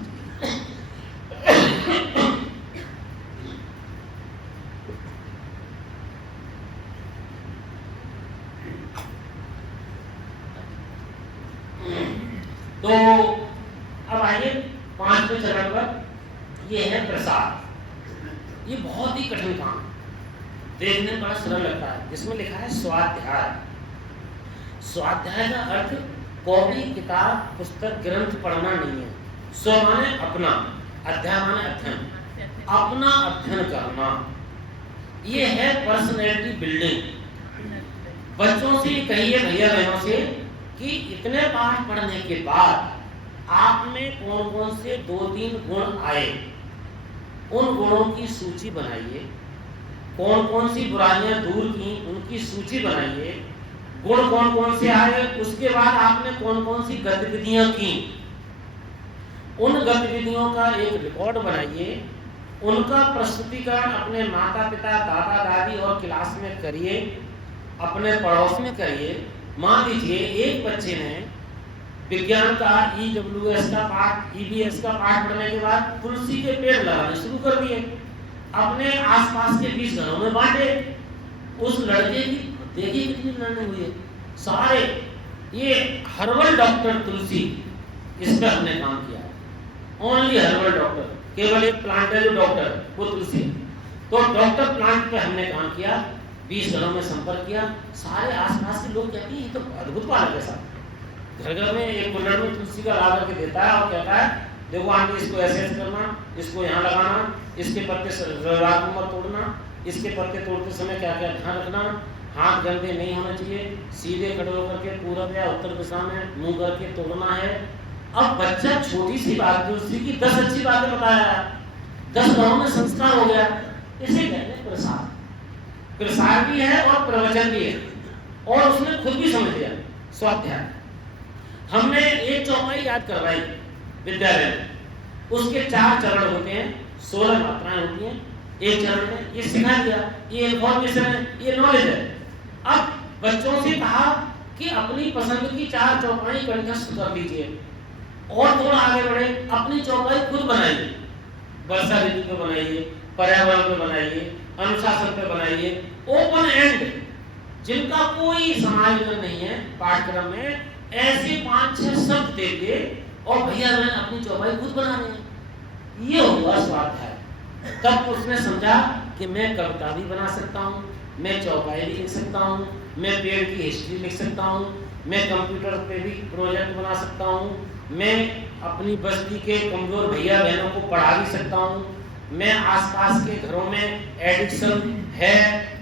तो अब आइए 5वें चरण पर, ये है प्रसाद। ये बहुत ही कठिन काम है, देखने में बड़ा सरल लगता है। जिसमें लिखा है स्वाध्याय। स्वाध्याय का अर्थ कॉपी किताब पुस्तक ग्रंथ पढ़ना नहीं है। स्व माने अपना, अध्याय माने अध्ययन, अपना अध्ययन करना। ये है पर्सनैलिटी बिल्डिंग। बच्चों से कहिए, भैया बहनों से, कि इतने पाठ पढ़ने के बाद आप में कौन कौन से 2-3 गुण आए, उन गुणों की सूची बनाइए। कौन कौन सी बुराइयां दूर की, उनकी सूची बनाइए। गुण कौन कौन से आए, उसके बाद आपने कौन कौन सी गतिविधियां की, उन गतिविधियों का एक रिकॉर्ड बनाइए। उनका प्रस्तुतिकरण अपने माता पिता, दादा दादी और क्लास में करिए, अपने पड़ोस में करिए। मान लीजिए एक बच्चे ने विज्ञान का EWS का पाठ, EVS का पाठ पढ़ने के बाद तुलसी के पेड़ लगाने शुरू कर दिए, अपने आसपास के 20 घरों में बांटे। उस लड़के की देखिए कितनी लर्निंग हुई है। सारे ये हर्बल डॉक्टर तुलसी, इस पर हमने काम किया। ओनली हर्बल डॉक्टर, केवल एक प्लांटेरियो डॉक्टर, वो तुलसी। तो डॉक्टर प्लांट पे हमने काम किया, 20 घरों में संपर्क किया। सारे आसपास के लोग कहते हैं ये तो अद्भुत बालक है साहब। घर घर में एक कुल्हड़ में तुलसी का ला करके देता है और कहता है देखो आंटी इसको ऐसे करना, इसको यहाँ लगाना, इसके पत्ते रात में मत तोड़ना, इसके पत्ते तोड़ते समय क्या क्या ध्यान रखना, हाथ गंदे नहीं होने चाहिए, सीधे खड़े होकर के पूरब या उत्तर दिशा में मुंह करके तोड़ना है। अब बच्चा छोटी सी बात तुलसी की 10 अच्छी बातें बताया, 10 घरों में संस्कार हो गया। इसे कहते हैं प्रसाद। प्रसाद भी है और प्रवचन भी है, और उसने खुद भी समझ लिया। स्वाध्याय हमने एक चौपाई याद करवाई विद्यालय में, उसके 4 चरण होते हैं, 16 मात्राएं होती हैं एक चरण में। ये सिखा दिया, ये इन्फॉर्मेशन है, ये नॉलेज है। अब बच्चों से कहा कि अपनी पसंद की 4 चौपाई कंठस्थ कर लीजिए, और थोड़ा आगे बढ़े, अपनी चौपाई खुद बनाइए। वर्षा ऋतु पे बनाइए, पर्यावरण पे बनाइए, अनुशासन पे बनाइए। ओपन एंड, जिनका कोई समायोजन नहीं है पाठ्यक्रम में, ऐसे 5-6 शब्द देके और भैया मैंने अपनी चौपाई खुद बना रहे हैं। ये हुआ स्वाध्याय। तब उसने समझा कि मैं कविता भी बना सकता हूँ, मैं चौपाई भी लिख सकता हूँ, मैं पेड़ की हिस्ट्री लिख सकता हूँ, मैं कंप्यूटर पे भी प्रोजेक्ट बना सकता हूँ, मैं अपनी बस्ती के कमजोर भैया बहनों को पढ़ा भी सकता हूँ, मैं आसपास के घरों में एडिक्शन है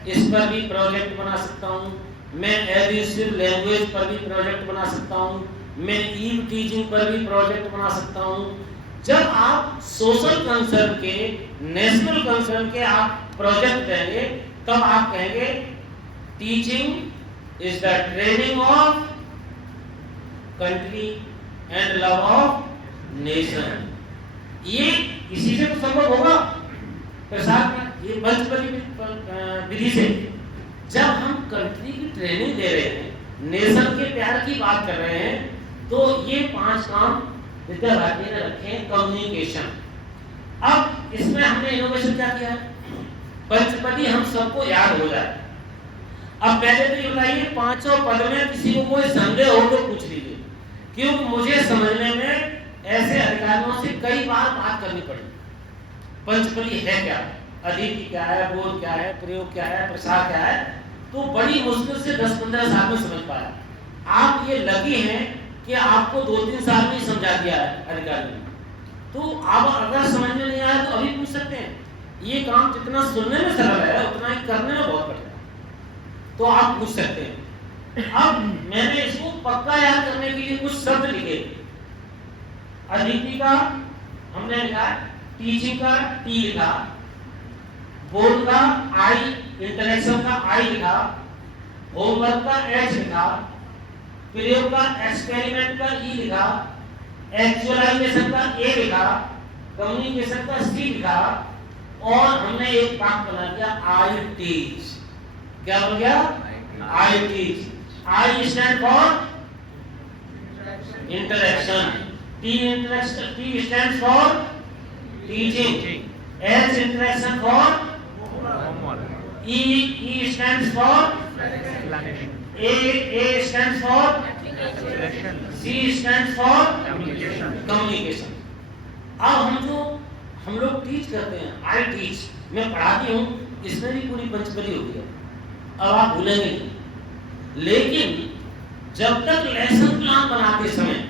इस पर भी प्रोजेक्ट बना सकता हूँ, मैं एब्यूसिव लैंग्वेज पर भी प्रोजेक्ट बना सकता हूँ, मैं ईव टीचिंग पर भी प्रोजेक्ट बना सकता हूँ। जब आप सोशल कंसर्न के, नेशनल कंसर्न के आप प्रोजेक्ट देंगे, तब आप कहेंगे teaching is the training of country and love of nation. ये इसी से तो संभव होगा प्रसाद में, ये पंचपदी विधि से। जब हम कंट्री की ट्रेनिंग दे रहे हैं, नेशन के प्यार की बात कर रहे हैं, तो ये 5 काम विद्या भारती ने रखे हैं। कम्युनिकेशन, अब इसमें हमने इनोवेशन क्या किया है, पंचपदी हम सबको याद हो जाए। अब पहले तो ये बताइए 5 पद में किसी को कोई संदेह हो तो पूछ लीजिए, क्योंकि मुझे समझने में ऐसे अधिकारियों से कई बार बात करनी पड़ी। पंचपदी है क्या, अदिति क्या है, बोध क्या है, प्रयोग क्या है, प्रसार क्या है, तो बड़ी मुश्किल से 10-15 साल में समझ पाया। आप ये लगी हैं कि आपको 2-3 साल में ही समझा दिया है अधिकारी ने, तो आप अगर समझ में नहीं आया तो अभी पूछ सकते हैं। ये काम जितना सुनने में सरल है उतना ही करने में बहुत कठिन है, तो आप पूछ सकते हैं। अब मैंने इसको पक्का याद करने के लिए कुछ शब्द लिखे। अदिति का हमने लिखा, टीचिंग का टी लिखा, बोर्ड का आई, इंटरेक्शन का आई लिखा, होमवर्क का एच लिखा, प्रयोग का एक्सपेरिमेंट का ई लिखा, एक्चुअलाइजेशन का ए लिखा, कम्युनिकेशन का सी लिखा, और हमने एक वाक्य बना दिया आई टीच। क्या बन गया, I teach. I stand for interaction, T stands for teaching, H interaction for E stands for A stands for C stands for communication. अब हम लोग टीच करते हैं, आई टीच, मैं पढ़ाती हूँ, इसमें भी पूरी पंचपदी होती है, अब आप भूलेंगे नहीं। लेकिन जब तक लेसन प्लान बनाते समय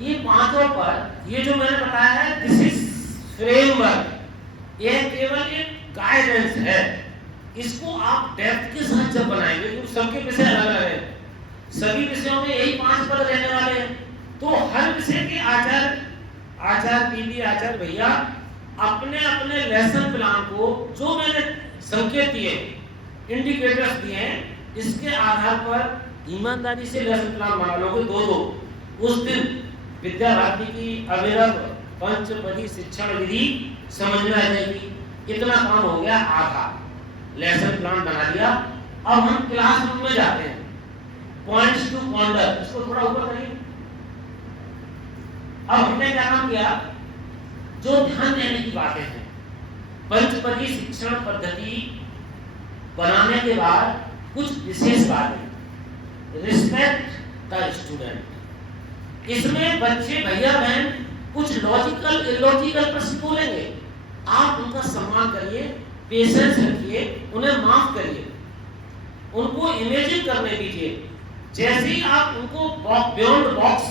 ये पांचों पर, ये जो मैंने बताया है, दिस इज फ्रेमवर्क, यह केवल एक गाइडेंस है। इसको आप डेप्थ के साथ जब बनाएंगे, क्योंकि सबके विषय अलग अलग हैं, सभी विषयों में यही 5 पद रहने वाले हैं, तो हर विषय के आचार्य दीदी, आचार्य भैया अपने अपने लेसन प्लान को, जो मैंने संकेत दिए, इंडिकेटर्स दिए हैं, इसके आधार पर ईमानदारी से लेसन प्लान बना लोगे दो। उस दिन विद्या भारती की अविरत पंचपदी शिक्षण विधि समझ में आ जाएगी। इतना काम हो गया, आधा लेसन प्लान बना दिया। अब हम क्लासरूम में जाते हैं, पॉइंट्स टू पॉन्डर, इसको थोड़ा ऊपर करिए। अब हमने क्या काम किया, जो ध्यान देने की बातें हैं, पंचपदी शिक्षण पद्धति बनाने के बाद कुछ विशेष बातें, रिस्पेक्ट द स्टूडेंट। इसमें बच्चे भैया बहन कुछ लॉजिकल इलॉजिकल प्रश्न बोलेंगे, आप उनका सम्मान करिए, पेशेंस रखिए, उन्हें माफ करिए, उनको इमेजिन करने दीजिए। जैसे ही आप उनको बियॉन्ड बॉक्स,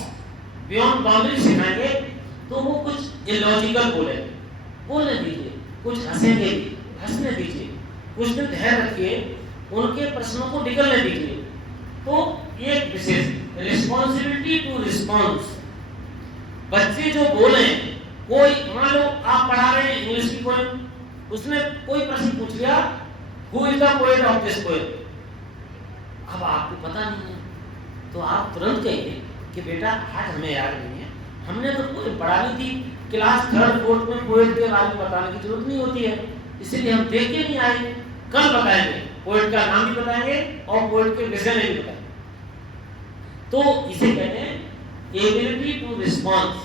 बियॉन्ड बाउंड्री सिखाएंगे, तो वो कुछ इलॉजिकल बोलने दीजिए, कुछ हंसेंगे भी, हंसने दीजिए, कुछ दिन धैर्य रखिए, उनके प्रश्नों को निकलने दीजिए। तो एक विशेष रिस्पॉन्सिबिलिटी टू रिस्पॉन्स, बच्चे जो बोले, कोई मान लो आप पढ़ा रहे हैं इंग्लिश की पोएम, उसने कोई प्रश्न पूछ लिया, who is the poet of this poem, अब आपको पता नहीं है, तो आप तुरंत कहिए कि बेटा आज हमें याद नहीं है, हमने तो पोएम पढ़ानी थी, क्लास 3rd 4th में पोएट के बारे में बताने की जरूरत नहीं होती है, इसलिए हम देख के नहीं आए, कल बताएंगे, पोएट का नाम भी बताएंगे और पोएट के विषय में भी बताएंगे। तो इसे कहते हैं एबिलिटी टू रिस्पॉन्स।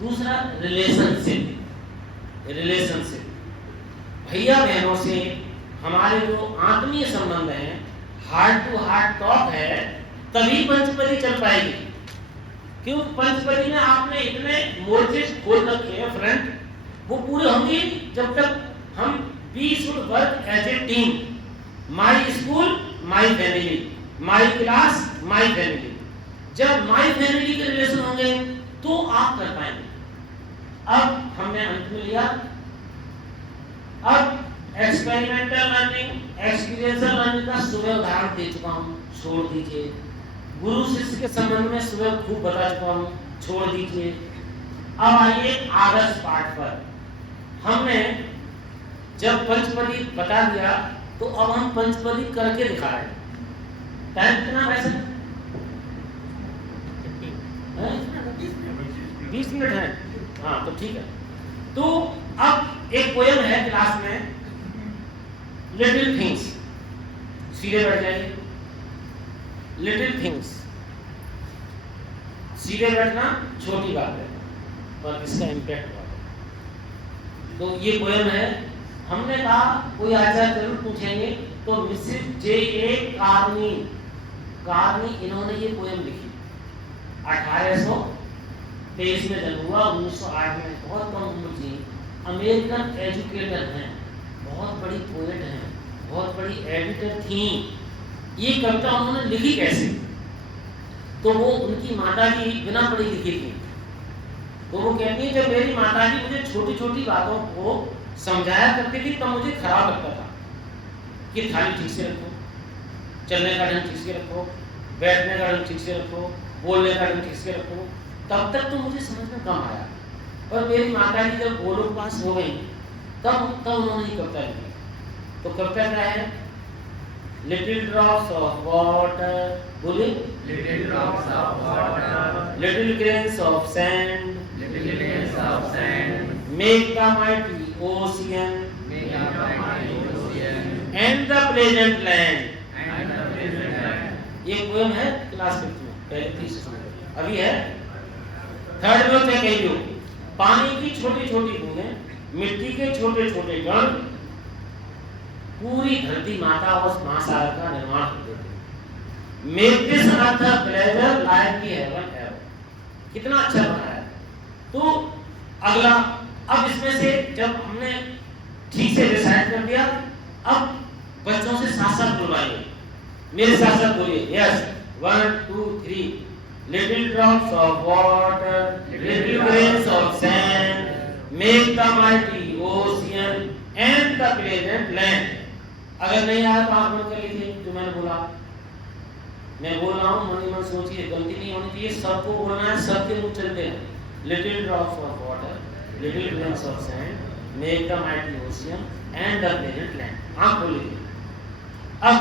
दूसरा रिलेशनशिप, भैया बहनों से हमारे जो आत्मीय संबंध हैं, हार्ट टू हार्ट टॉक है, तभी पंचपदी चल पाएगी। क्यों? पंचपदी में आपने इतने मोर्चे खोल रखे हैं फ्रंट, वो पूरे होंगे जब तक हम we should work as a team, my school my family, my class my family. जब माई फैमिली के रिलेशन होंगे तो आप कर पाएंगे। अब हमने अंत में लिया, अब एक्सपेरिमेंटल लर्निंग, एक्सपीरियंशियल लर्निंग का सुबह उदाहरण दे चुका हूँ, छोड़ दीजिए। गुरु शिष्य के संबंध में सुबह खूब बता चुका हूँ, छोड़ दीजिए। अब आइए आदर्श पाठ पर। हमने जब पंचपदी बता दिया, तो अब हम पंचपदी करके दिखा रहे हैं। टाइम कितना वैसे 20 मिनट है, हाँ तो ठीक है। तो अब एक पोयम है क्लास में, लिटिल थिंग्स, सीधे बैठ जाइए। लिटिल थिंग्स, सीधे बैठना छोटी बात है पर इसका इम्पैक्ट बहुत है। तो ये पोयम है, हमने कहा कोई आचार्य जरूर पूछेंगे, तो मिसेस J.A. कार्नी इन्होंने ये पोयम लिखी। 1823 में जन्म हुआ, 1908 में, बहुत कम उम्र थी। अमेरिकन एजुकेटर हैं, बहुत बड़ी पोएट हैं, बहुत बड़ी एडिटर थी। ये कविता उन्होंने लिखी कैसे? तो वो उनकी माताजी बिना पढ़ी लिखी थी। तो वो कहती है जब मेरी माताजी मुझे छोटी छोटी बातों को समझाया करती थी, तब मुझे खराब लगता था कि थाली ठीक से रखो, चलने का ढंग ठीक से रखो, बैठने का ढंग ठीक से रखो, बोलने का ढंग ठीक से रखो। तब तक तो मुझे समझ में कम आया, पर मेरी माताजी जब गोलोक पास हो गई, तब उन्होंने ये कविता लिखी। तो कविता क्या है? लिटिल ड्रॉप्स ऑफ वाटर, बोलिए, Little drops of water, little grains of sand, little grains of sand, make the mighty ocean make a mighty ocean, and the pleasant land. and the pleasant land. ये poem है class 5 में, पहले 30 से समझ लिया। अभी है थर्ड में क्या कही हो, पानी की छोटी छोटी बूंदें, मिट्टी के छोटे छोटे कण पूरी धरती माता और महासागर का निर्माण करते थे। Make this earth a pleasure like the haven ever. कितना अच्छा बनाया। तो अगला, अब इसमें से जब हमने ठीक से डिसाइड कर दिया, अब बच्चों से साथ साथ बुलवाइए, मेरे साथ साथ बोलिए, yes 1 2 3। Little drops of water, little grains of sand, make the mighty ocean and the pleasant land. अगर नहीं आया तो आप मन कर लीजिए जो मैंने बोला। मैं बोल रहा हूँ, मन ही मन सोचिए, गलती नहीं होनी चाहिए, सबको बोलना है, सबके मुंह चलते हैं। Little drops of water, little grains of sand, make the mighty ocean and the pleasant land. आप बोलिए। अब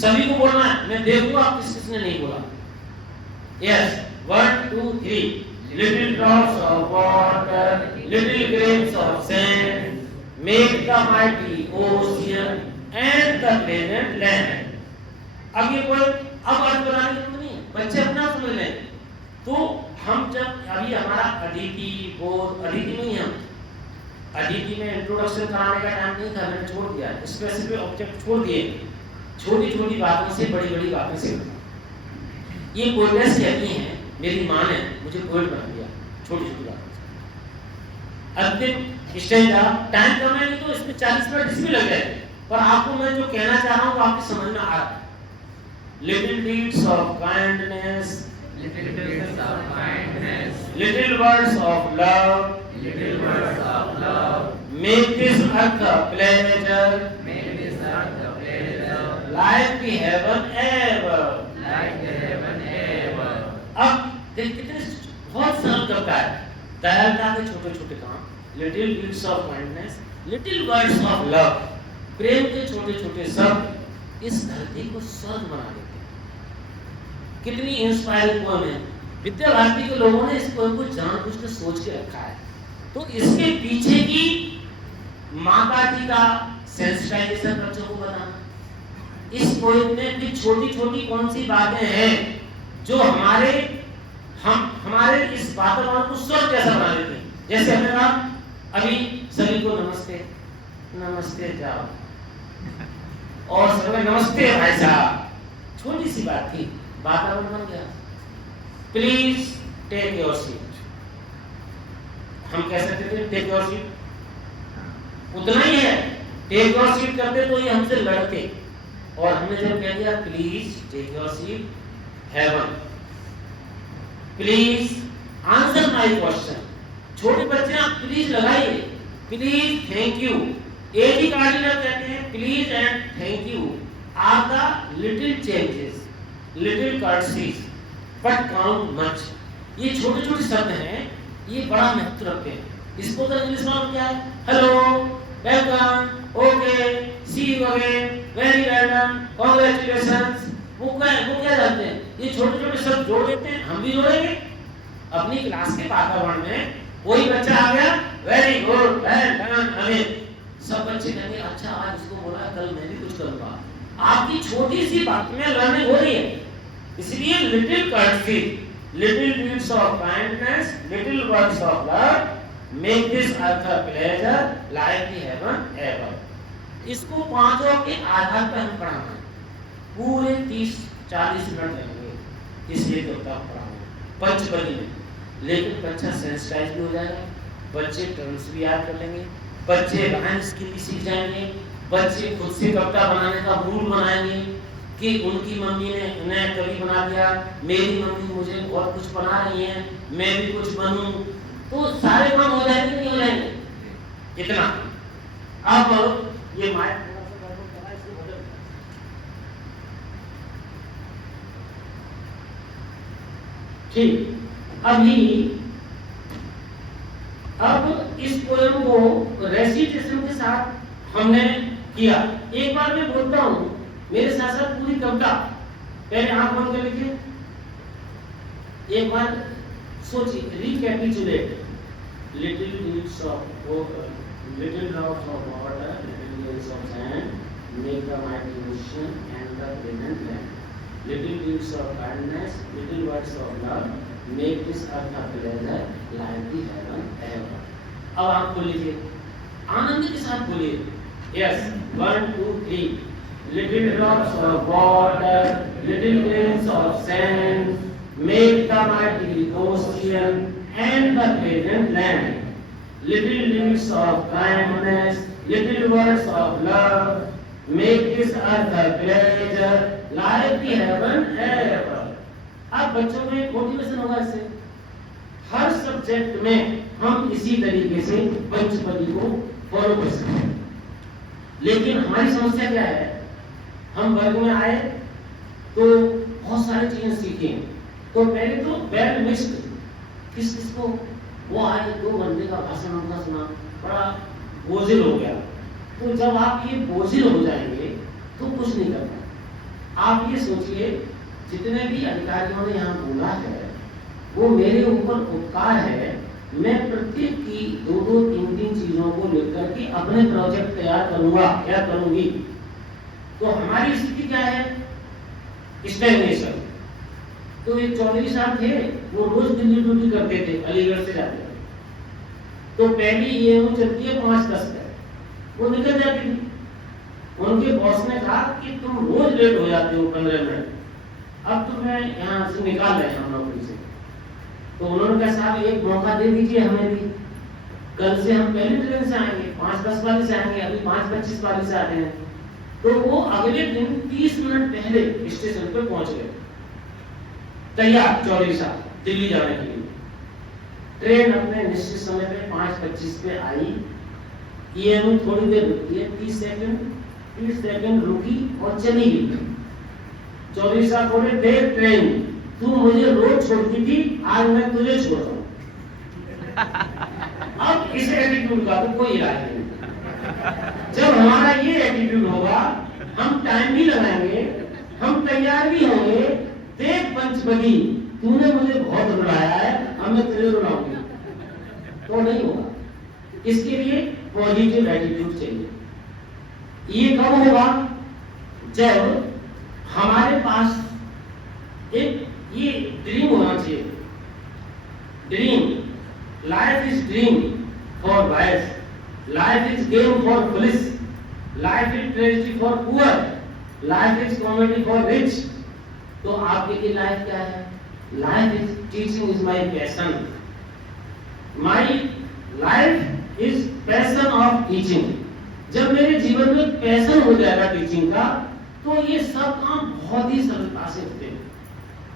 सभी को बोलना है, मैं देखूंगा आप किसने नहीं बोला। Yes 1 2 3। Little drops of water, little grains of sand, make the mighty ocean and the pleasant land. अब ये कोई अब अर्थ बनाने की जरूरत नहीं, बच्चे अपना समझ लें। तो हम जब अभी हमारा अदिति बोध, अदिति में ही हम अदिति में इंट्रोडक्शन कराने का टाइम नहीं था, मैंने छोड़ दिया, स्पेसिफिक ऑब्जेक्ट छोड़ दिए, छोटी छोटी बातों से बड़ी बड़ी बातें से। ये पोएट्स कहती हैं, मेरी माँ ने मुझे पोएट बना दिया छोटी छोटी बातों से। अंतिम स्टेज टाइम कम है, नहीं तो इसमें 40 मिनट इसमें लग जाए, पर आपको मैं जो कहना चाह रहा हूँ आपकी समझ में आ रहा है। Little deeds of kindness, Little deeds of kindness, little words of love, little words of love, make this earth a pleasure make this earth a pleasure, like the haven ever. like the heaven ever. अब देख कितने बहुत सरल करता है। दयालुता के छोटे छोटे काम, little deeds of kindness, little words of love, प्रेम के छोटे छोटे शब्द इस धरती को स्वर्ग बना देते हैं। कितनी इंस्पायरिंग पोएम है। विद्या भारती के लोगों ने इस पोएम को जानबूझ कर सोच के रखा है। तो इसके पीछे की माता जी का सेंसिटाइजेशन बच्चों को बताना, इस पोएम में भी छोटी छोटी कौन सी बातें हैं जो हमारे इस वातावरण को स्वर्ग जैसा बना देते हैं। जैसे हमने कहा अभी सभी को नमस्ते, नमस्ते जाओ, और सभी नमस्ते भाई साहब, छोटी सी बात थी, वातावरण बन गया। Please take your seat. हम कह सकते थे टेक योर सीट, उतना ही है। टेक योर सीट करते तो ये हमसे लड़ते, और हमने जब कह दिया please take your seat, heaven please answer my question. छोटे बच्चे आप प्लीज लगाइए, प्लीज थैंक यू। एक ही कार्डिनल कहते हैं please and thank you are the little changes, little courtesies but count much. ये छोटे छोटे शब्द हैं, ये बड़ा महत्व रखते हैं। इसको तो इंग्लिश में क्या है, hello, welcome, okay, see you again, very well done, congratulations. वो क्या जानते हैं, ये छोटे छोटे शब्द जोड़ देते हैं। हम भी जोड़ेंगे अपनी क्लास के वातावरण में। कोई बच्चा आ गया, very good, well done, amazing, सब बच्चे कहेंगे अच्छा आज इसको बोला, कल मैं भी कुछ करूंगा। आपकी छोटी सी बात में लर्निंग हो रही है। इसलिए little courtesy, little deeds of kindness, little words of love, make this earth a pleasure like the haven ever. इसको पांचों के आधार पर हम पढ़ाना है। पूरे 30-40 मिनट लगेंगे इस एक कविता को पढ़ाने पंचपदी में। लेकिन बच्चा सेंसिटाइज भी हो जाएगा, बच्चे टर्म्स भी याद कर लेंगे, बच्चे राइम्स की भी सीख जाएंगे, बच्चे खुद से कविता बनाने का रूल बनाएंगे कि उनकी मम्मी ने उन्हें कवि बना दिया, मेरी मम्मी मुझे बहुत कुछ बना रही है, मैं भी कुछ बनूं। तो सारे काम हो जाएंगे, नहीं हो जाएंगे इतना। अब ये माइक ठीक। अब इस पोएम को रेसिटेशन के साथ हमने किया। एक बार मैं बोलता हूँ, मेरे साथ साथ पूरी कविता पहले आंख बंद कर लीजिए, एक बार सोचिए, recapitulate. Little drops of water, little drops of water, little grains of sand, make the mighty ocean and the pleasant land. little deeds of kindness, little words of love, make this earth a pleasure like the heaven ever. अब आप बोलिए, आनंद के साथ बोलिए. Yes, 1, 2, 3. Little drops of water, little grains of sand, make the mighty ocean and the pleasant land. Little deeds of kindness, little words of love, make this earth a pleasure like the heaven ever. अब बच्चों में motivation होगा इससे. हर subject में हम इसी तरीके से पंचपदी को फॉलो कर सकते हैं. लेकिन हमारी समस्या क्या है? हम वर्ग में आए तो बहुत सारी चीजें सीखे. तो पहले तो वेल मिक्स्ड, किस किस को वो आए 2 घंटे का भाषण उनका सुना, बड़ा बोझिल हो गया. तो जब आप ये बोझिल हो जाएंगे तो कुछ नहीं करना. आप ये सोचिए, जितने भी अधिकारियों ने यहाँ बोला है वो मेरे ऊपर उपकार है. मैं प्रत्येक की 2-2, 3-3 चीजों को लेकर के अपने प्रोजेक्ट तैयार करूंगा या करूंगी. तो हमारी स्थिति क्या है? स्टैग्नेशन. तो एक चौधरी साहब थे, वो रोज दिल्ली ड्यूटी करते थे, अलीगढ़ से जाते थे. तो पहली ये चलती है 5-10 पे, वो निकल जाती थी. उनके बॉस ने कहा कि तुम रोज लेट हो जाते हो 15 मिनट, अब तुम्हें यहाँ से निकाल रहे हैं हम नौकरी से. तो उन्होंने कहा साहब एक मौका दे दीजिए हमें भी, कल से हम पहली ट्रेन से आएंगे, 5-10 वाले से आएंगे, अभी 5-25 वाले से आते हैं. तो वो अगले दिन 30 मिनट पहले स्टेशन पर पहुंच गए, तैयार चौधरी साहब दिल्ली जाने के लिए. ट्रेन अपने निश्चित समय पे 5:25 पे आई. ये थोड़ी देर रुकी है, 30 सेकंड रुकी और चली गई. चौधरी साहब बोले, देख ट्रेन, तू मुझे रोज छोड़ती थी, आज मैं तुझे छोड़ रहा हूं. अब इस एटीट्यूड का तो कोई इलाज नहीं. जब हमारा ये एटीट्यूड होगा, हम टाइम भी लगाएंगे, हम तैयार भी होंगे. देख पंचपदी, तूने मुझे बहुत रुलाया है, अब मैं तुझे रुलाऊंगी, तो नहीं होगा. इसके लिए पॉजिटिव एटीट्यूड चाहिए. ये कब होगा? जब हमारे पास एक ये ड्रीम होना चाहिए. Dream, life is dream for boys, life is game for police, life is tragedy for poor, life is comedy for rich. तो आपके लिए लाइफ क्या है? Life is teaching is my passion. My life is passion of teaching. जब मेरे जीवन में passion हो जाएगा टीचिंग का, तो ये सब काम बहुत ही सरलता से होते हैं.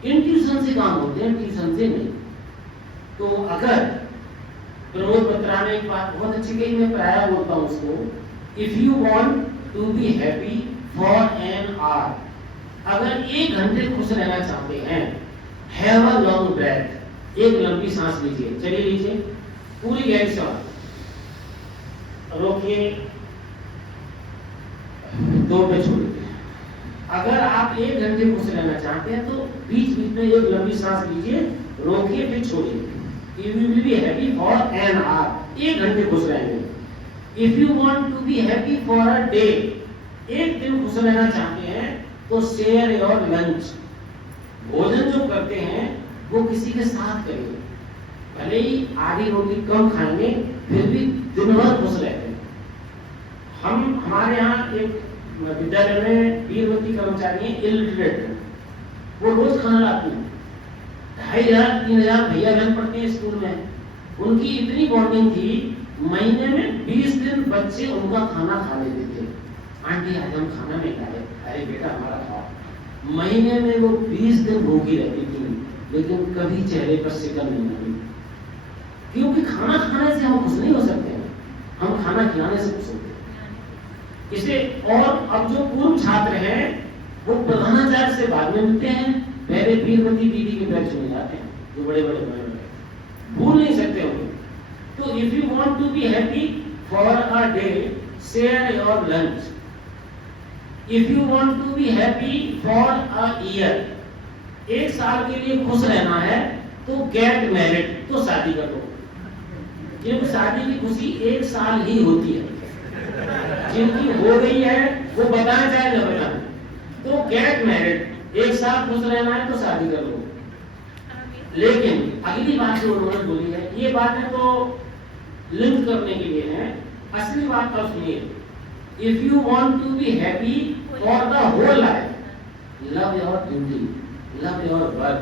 इंट्यूशन से काम होते हैं, ट्यूशन से नहीं. तो अगर प्रमोद बत्रा ने एक बात बहुत अच्छी कही, मैं प्राय बोलता हूं उसको, if you want to be happy for an hour, अगर 1 घंटे खुश रहना चाहते हैं, हैव अ लॉन्ग ब्रेथ, एक लंबी सांस लीजिए. चलिए लीजिए, पूरी गहरी सांस रोकिए, 2 पे छोड़िए. अगर आप 1 घंटे खुश रहना चाहते हैं तो बीच बीच में एक लंबी सांस लीजिए, रोकिए, फिर छोड़िए. You will be happy for an hour. 1 घंटे खुश रहेंगे. If you want to be happy for a day, 1 दिन खुश रहना चाहते हैं तो share your lunch. भोजन जो करते हैं वो किसी के साथ करिए. भले ही आधी रोटी कम खाएंगे, फिर भी दिन भर खुश रहते हैं. हमारे यहाँ एक विद्यालय में वीरवती कर्मचारी हैं, इलिटरेट, वो रोज खाना लाती हैं. 2500-3000 भैया बहन पढ़ते हैं स्कूल में. उनकी इतनी बॉन्डिंग थी, महीने में 20 दिन बच्चे उनका खाना खा लेते थे. आंटी आज हम खाना नहीं खाए, अरे बेटा हमारा खाओ. महीने में वो 20 दिन भूखी रहती थी, लेकिन कभी चेहरे पर शिकन नहीं आई. क्योंकि खाना खाने से हम खुश नहीं हो सकते हैं, हम खाना खिलाने से खुश होते हैं. इसे और अब जो पूर्व छात्र हैं वो प्रधानाचार्य से बाद में मिलते हैं, पहले वीरवती दीदी के पैर छूने जाते हैं, जो बड़े बड़े बड़े भूल नहीं सकते उन्हें. तो if you want to be happy for a day, share your lunch. If you want to be happy for a year, 1 साल के लिए खुश रहना है तो गेट मैरिड, तो शादी कर लो. क्योंकि शादी की खुशी 1 साल ही होती है. जिनकी हो गई है वो बताना चाहे न बताना, तो गेट मैरिड, एक साथ खुश रहना है तो शादी कर लो। लेकिन अगली बात जो उन्होंने बोली है, ये बातें तो लिंक करने के लिए है, असली बात तो सुनिए। If you want to be happy for the whole life, love your duty, love your work,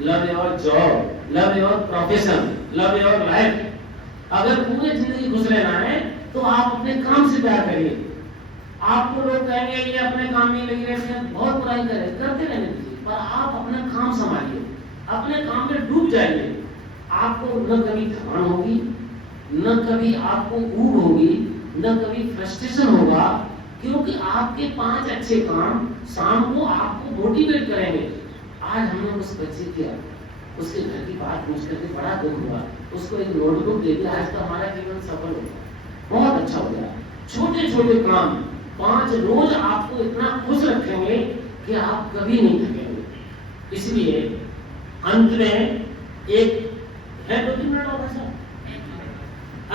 love your job, love your profession, love your life. अगर पूरी जिंदगी खुश रहना है तो आप अपने काम से प्यार करिए। आपको लोग कहेंगे ये अपने काम में लगे रहते हैं, बहुत बुराई करते रहने दीजिए, पर आप अपना काम संभालिए, अपने काम में डूब जाइए। आपको न कभी थकान होगी, न कभी आपको ऊब होगी, न कभी फ्रस्ट्रेशन होगा, क्योंकि आपके 5 अच्छे काम शाम को आपको मोटिवेट करेंगे। आज हमने उस बच्चे किया, उसके घर की बात पूछ करके बड़ा दुख हुआ, उसको एक नोटबुक दे दिया, आज तो हमारा जीवन सफल हो गया, बहुत अच्छा हो गया। छोटे छोटे काम 5 रोज आपको इतना खुश रखेंगे कि आप कभी नहीं थकेंगे। इसलिए अंत में एक है 2-3 मिनट और भाषा,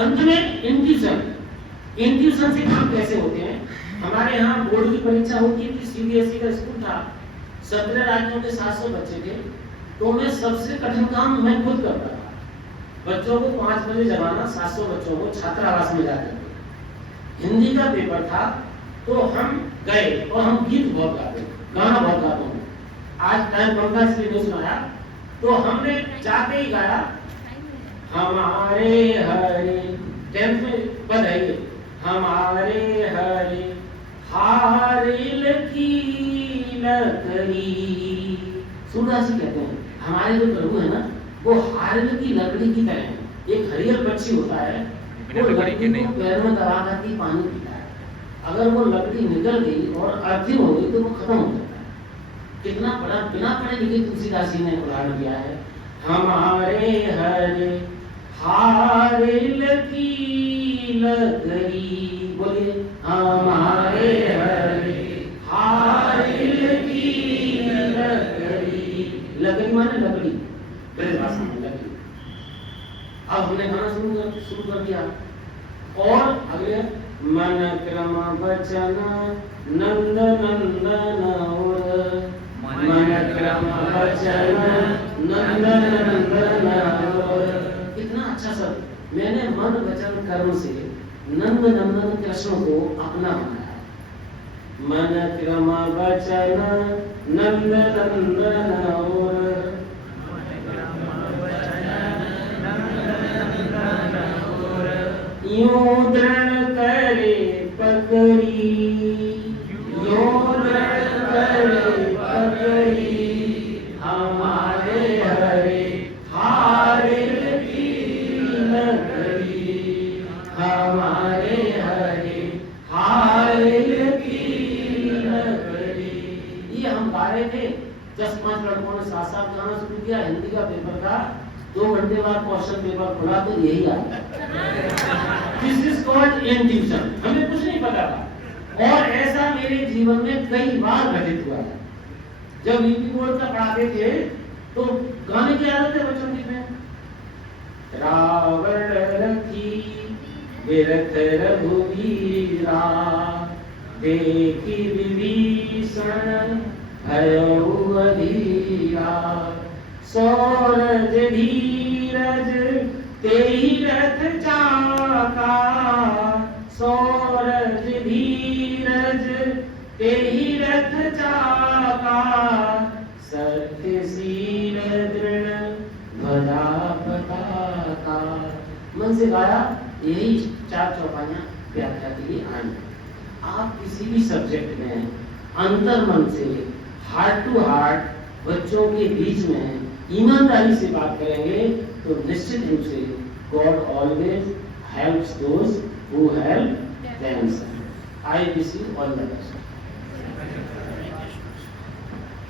अंत में इंट्यूशन से काम कैसे होते हैं। हमारे यहाँ बोर्ड की परीक्षा होती थी, सीबीएसई का स्कूल था, 17 राज्यों के 700 बच्चे थे, तो मैं सबसे कठिन काम मैं खुद करता था। बच्चों को 5 बजे जगाना, 700 बच्चों को छात्रावास में जाते थे। हिंदी का पेपर था, तो हम गए और हम गीत बहुत गाते, गाना बहुत गाता हूँ। आज टाइम कम था इसलिए नहीं सुनाया, तो हमने जाते ही गाया, हमारे हरे 10th में पद है ये, हमारे हरे हारिल की लकड़ी। सूरदास जी कहते हैं हमारे जो प्रभु है ना, वो हारिल की लकड़ी की तरह है। एक हरियर पक्षी होता है, वो लकड़ी को पैर में दबा करके पानी पीता है। अगर वो लकड़ी निकल गई और अर्थिंग हो गई तो वो खत्म हो जाता है। कितना बड़ा बिना पढ़े लिखे तुलसीदास जी ने उदाहरण दिया है। हमारे हरे हारिल की लकड़ी, बोलिए हमारे हरे हारिल की लकड़ी। लकड़ी माने लकड़ी, ब्रज भाषा में लकड़ी। अब हमने गाना शुरू कर दिया और अगले मन क्रम वचन नंद नंदन और, मन क्रम वचन नंद नंदन और। कितना अच्छा शब्द। मैंने मन वचन कर्म से नंद नंदन कृष्ण को अपना बनाया। मन क्रम वचन नंद नंदन और, यूं दृढ़ करे पकड़ी, यूं दृढ़ करे पकड़ी, हमारे हरे हारिल की लकड़ी, हमारे हरे हारिल की लकड़ी। ये हम गा रहे थे, 10-5 लड़कों ने साथ गाना शुरू किया। हिंदी का पेपर था, 2 घंटे बाद क्वेश्चन पेपर खुला तो यही आया। This is called intuition. हमें कुछ नहीं पता था और ऐसा मेरे जीवन में कई बार घटित हुआ है। जब यूपी बोर्ड का पढ़ाते थे तो गाने की आदत है बच्चों की में, रावण रखी विरथ रघुवीरा, देखी विभीषण भयउ अधीरा, सौरज धीरज तेहि रथ चाका, सौरज धीरज तेहि रथ चाका, सत्यशील दृढ़ ध्वजा पताका। मन से गाया, यही 4 चौपाइयां व्याख्या के लिए आई। आप किसी भी सब्जेक्ट में अंतर मन से हार्ट टू हार्ट बच्चों के बीच में ईमानदारी से बात करेंगे तो निश्चित रूप से God always helps those who help themselves. I wish you all the best.